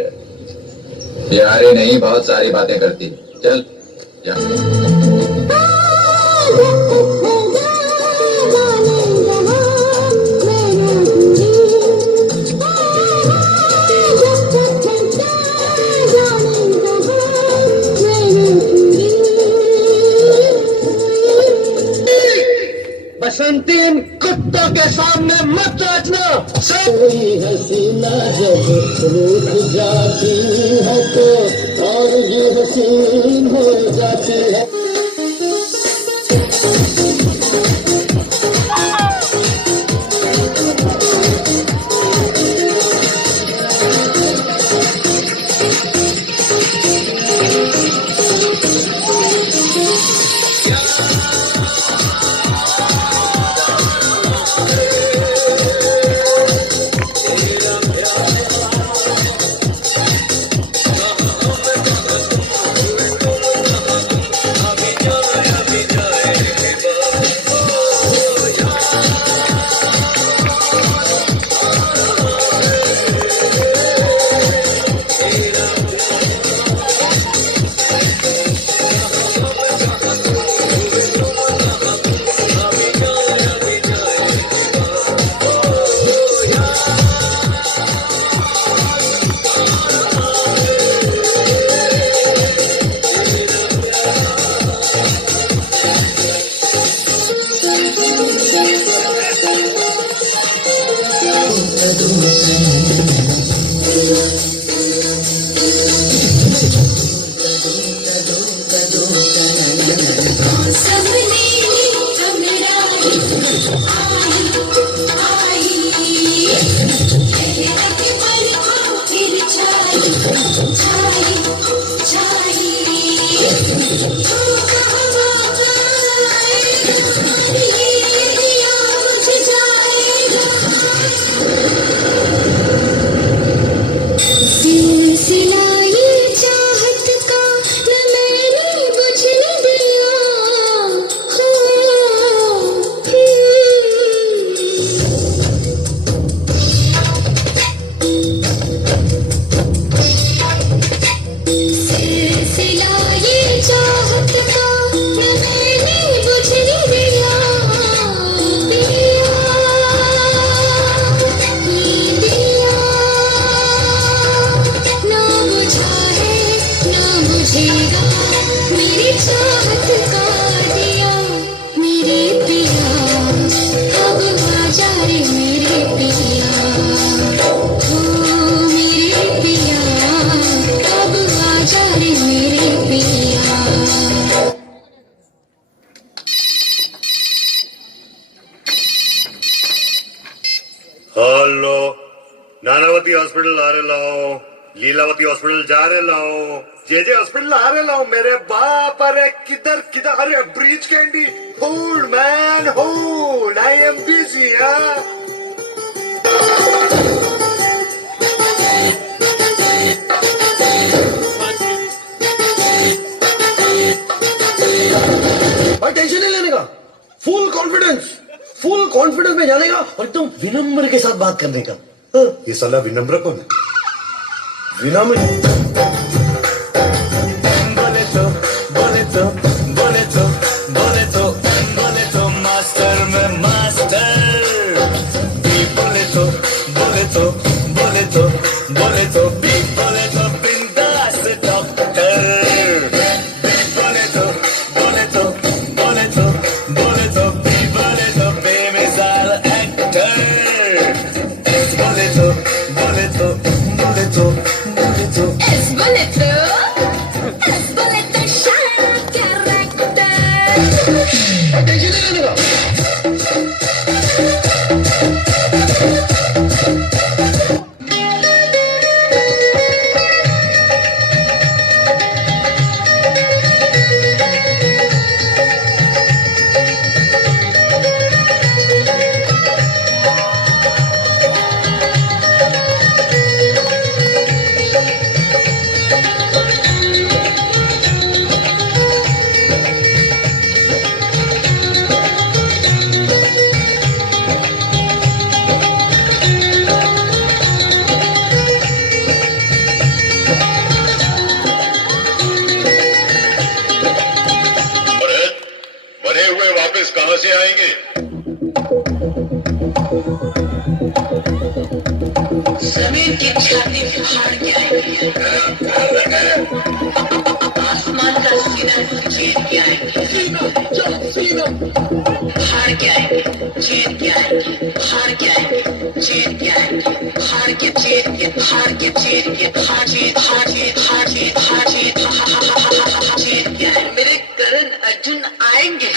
प्यारी नहीं, बहुत सारी बातें करती। चल जा। बसंती इन कुत्तों के सामने मत नाचना। हसीना जब रुक जाती है तो और ये हसीन हो जाती है। हेलो नानावती हॉस्पिटल आ रहे लाओ, लीलावती हॉस्पिटल जा रहे लाओ, जे हॉस्पिटल आ रहे लाओ। मेरे बाप, अरे किधर किधर, अरे breach candy, hold man hold, I am busy. और टेंशन नहीं लेने का, फुल कॉन्फिडेंस में जाने का और एकदम विनम्र के साथ बात करने का। ये साला विनम्र कौन है? विनम्र बोले तो मास्टर में मास्टर, बोले तो बिंदास डॉक्टर, बोले तो बेमिसाल एक्टर, बोले तो शायद कैरेक्टर। टेंशन नहीं लेने का। मरे हुए वापस कहां से आएंगे? जमीन की छाती फाड़ के आएंगे, आसमान का सीना चीर के आएंगे, फाड़ के आएंगे, चीर के आएंगे, फाड़ के आएंगे, चीर के आएंगे, फाड़ के चीर के, फाड़ के चीर के, फाड़ चीर के आएंगे। मेरे करण अर्जुन आएंगे।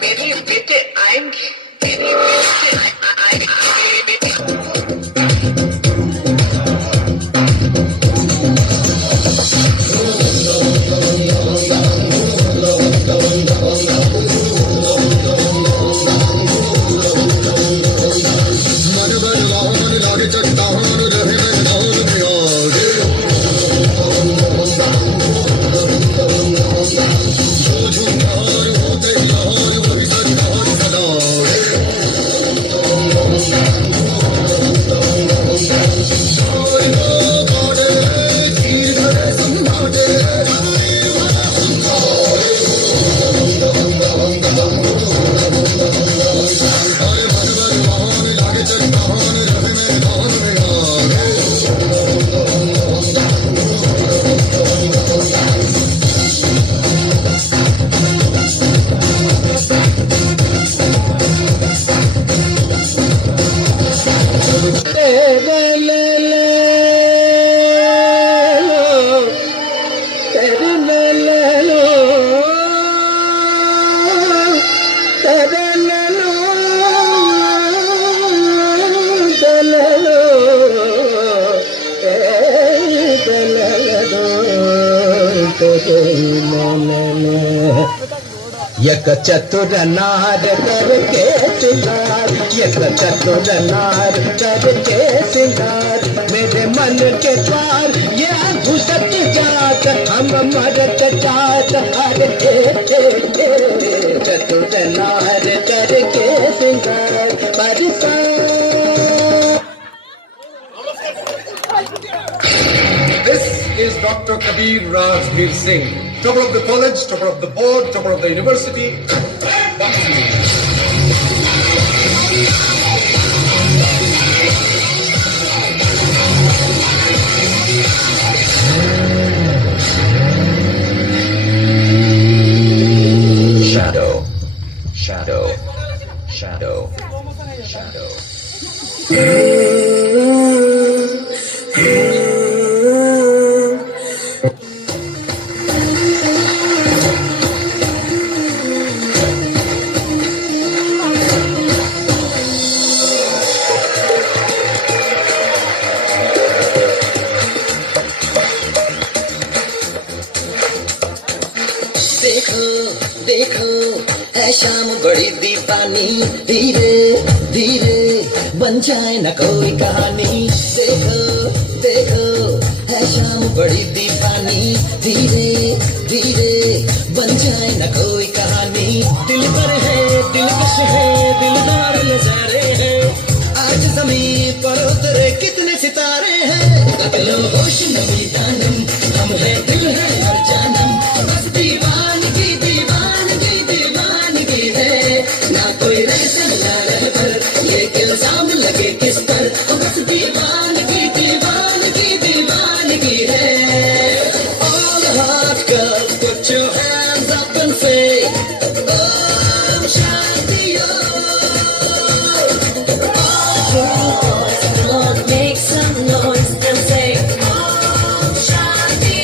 मेरे बेटे आएंगे, मेरे बेटे आएंगे। यक चतुर नार करके सिंगार, यक चतुर नार करके सिंगार, मेरे मन के द्वार ये घुसत जात, हम मरत जात हर चतुर नार करके सिंगार बरसा। This is Dr. Kabir Rajbir Singh, topper of the college, topper of the board, topper of the university. Shadow, shadow, shadow, shadow. शाम बड़ी दीवानी धीरे धीरे बन जाए न कोई कहानी देखो देखो है शाम बड़ी दीवानी धीरे धीरे बन जाए न कोई कहानी दिल पर है दिलकश है दिलदार नजारे हैं आज जमीन पर उतरे कितने सितारे हैं बदलो होश नवी दानम हम है दिल है और जानम बस दीवानगी दीवानगी दीवानगी है ना कोई रहता ना रह पर ये इल्जाम लगे किस पर बस दीवानगी दीवानगी दीवानगी है all hot girls put your hands up and say Om Shanti Make some noise and say Om Shanti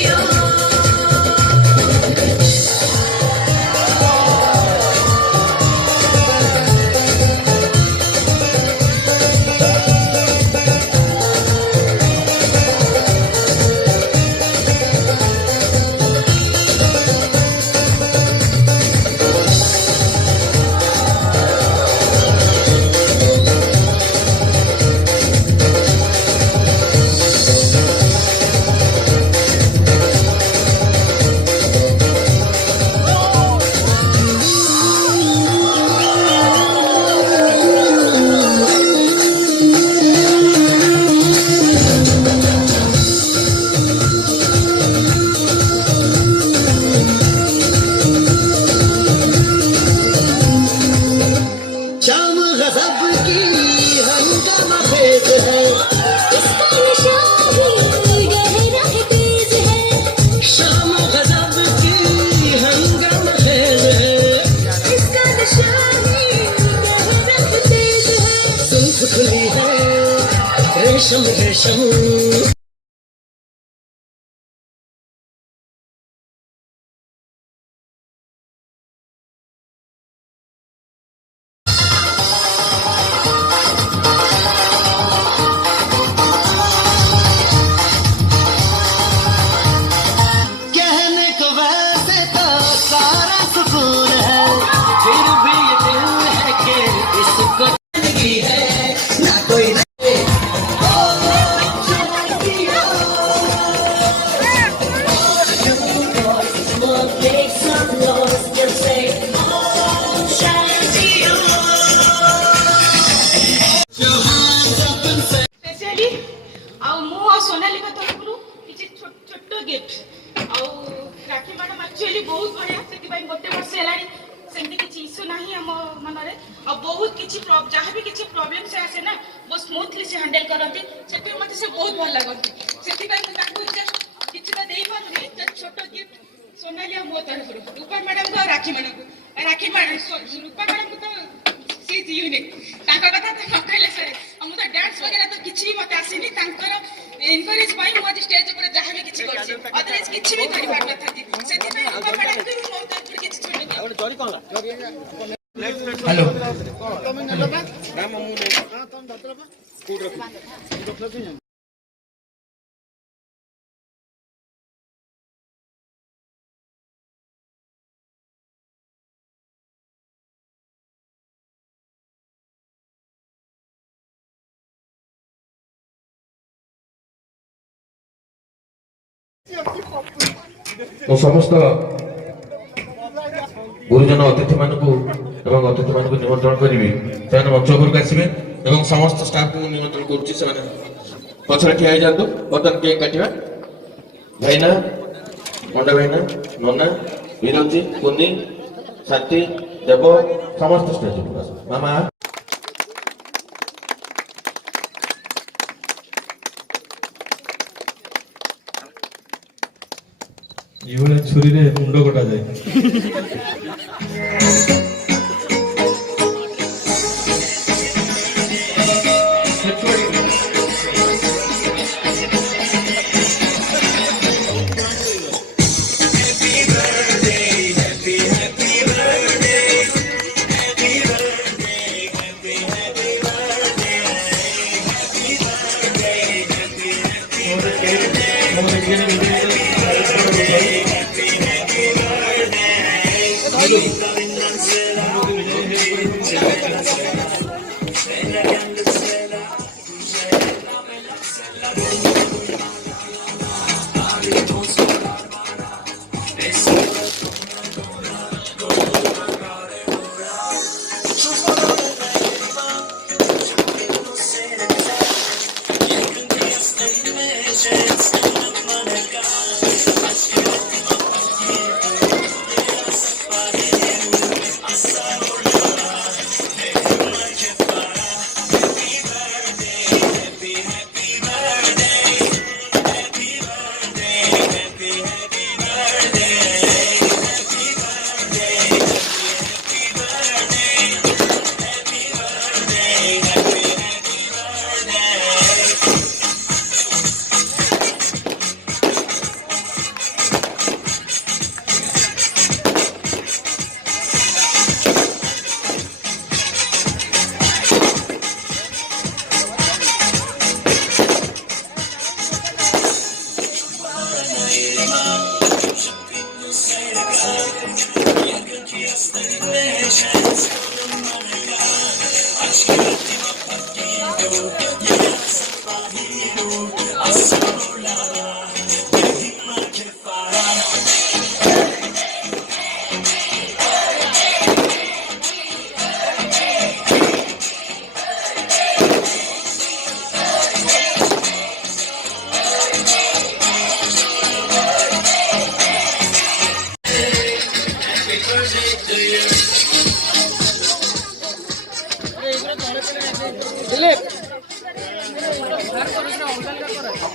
शाम गजब की हंगामा खेज है इसका नशा ही गहरा है तेज है शाम गजब की हंगामा खेज है इसका नशा ही गहरा है तेज है जुल्फ खुली है रेशम रेशम कहने को वैसे तो सारा सुकून है फिर भी ये दिल है कि इसको जिंदगी है ना कोई Make some noise and say Om Shanti specially आ सोनालिका तरफ किसी छोट गिफ्ट राखी मैडम एक्चुअली बहुत बढ़िया से गोटे वर्ष है सेमती किसी इश्यू ना आम मनरे आ बहुत किसी जहाँ भी किसी प्रोब्लेम से आसे ना बहुत स्मूथली से हैंडल करती से मत से बहुत भल लगती से किसी तो दे पारे छोट गिफ्ट सोनाली मो तरफ रूपा मैडम को राखी मैडम को राखी मैडम रूपा मैडम को तो सी इज यूनिक तांका कथा तो न कहले सरे हम तो डांस वगैरह तो किछि भी मत आसीनी तांकर एनकरेज पाई मो स्टेज ऊपर जहाँ भी किछि करछि अदरवाइज किछि भी करि पार नथि सेति पे रूपा मैडम को मो तरफ किछि छोड़ हेलो तो समस्त गुरुजन अतिथि मानक निमंत्रण करी मंच उपरक आसवे और समस्त स्टाफ को निमंत्रण कर पछरे ठिया जातु बर्तन केक काटिबा भाईना मंडा भाईना नन्ना विरंजी कुन्नी शांति देव समस्त स्टेज पर मामा ये छुरी रे मुंड कटा जाए Happy birthday.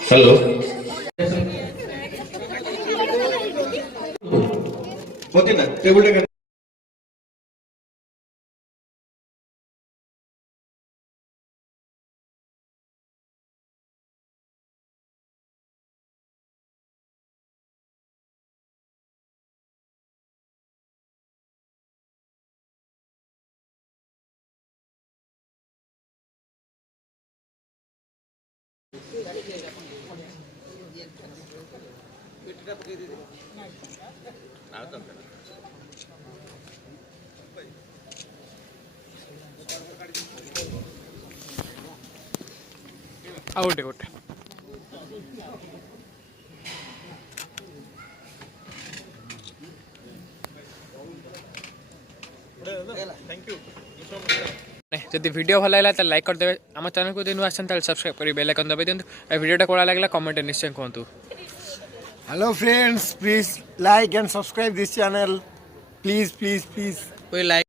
हेलो होती ना टेबल गोटे गोटे जदि वीडियो भल लगा लाइक करदे आम चैनल को दिन आसान सब्सक्राइब कर बेल आइकन दबाई दिखाँ वीडियोटा कौन लगे कमेंट निश्चय कहतु Hello friends, please like and subscribe this channel. Please. कोई लाइक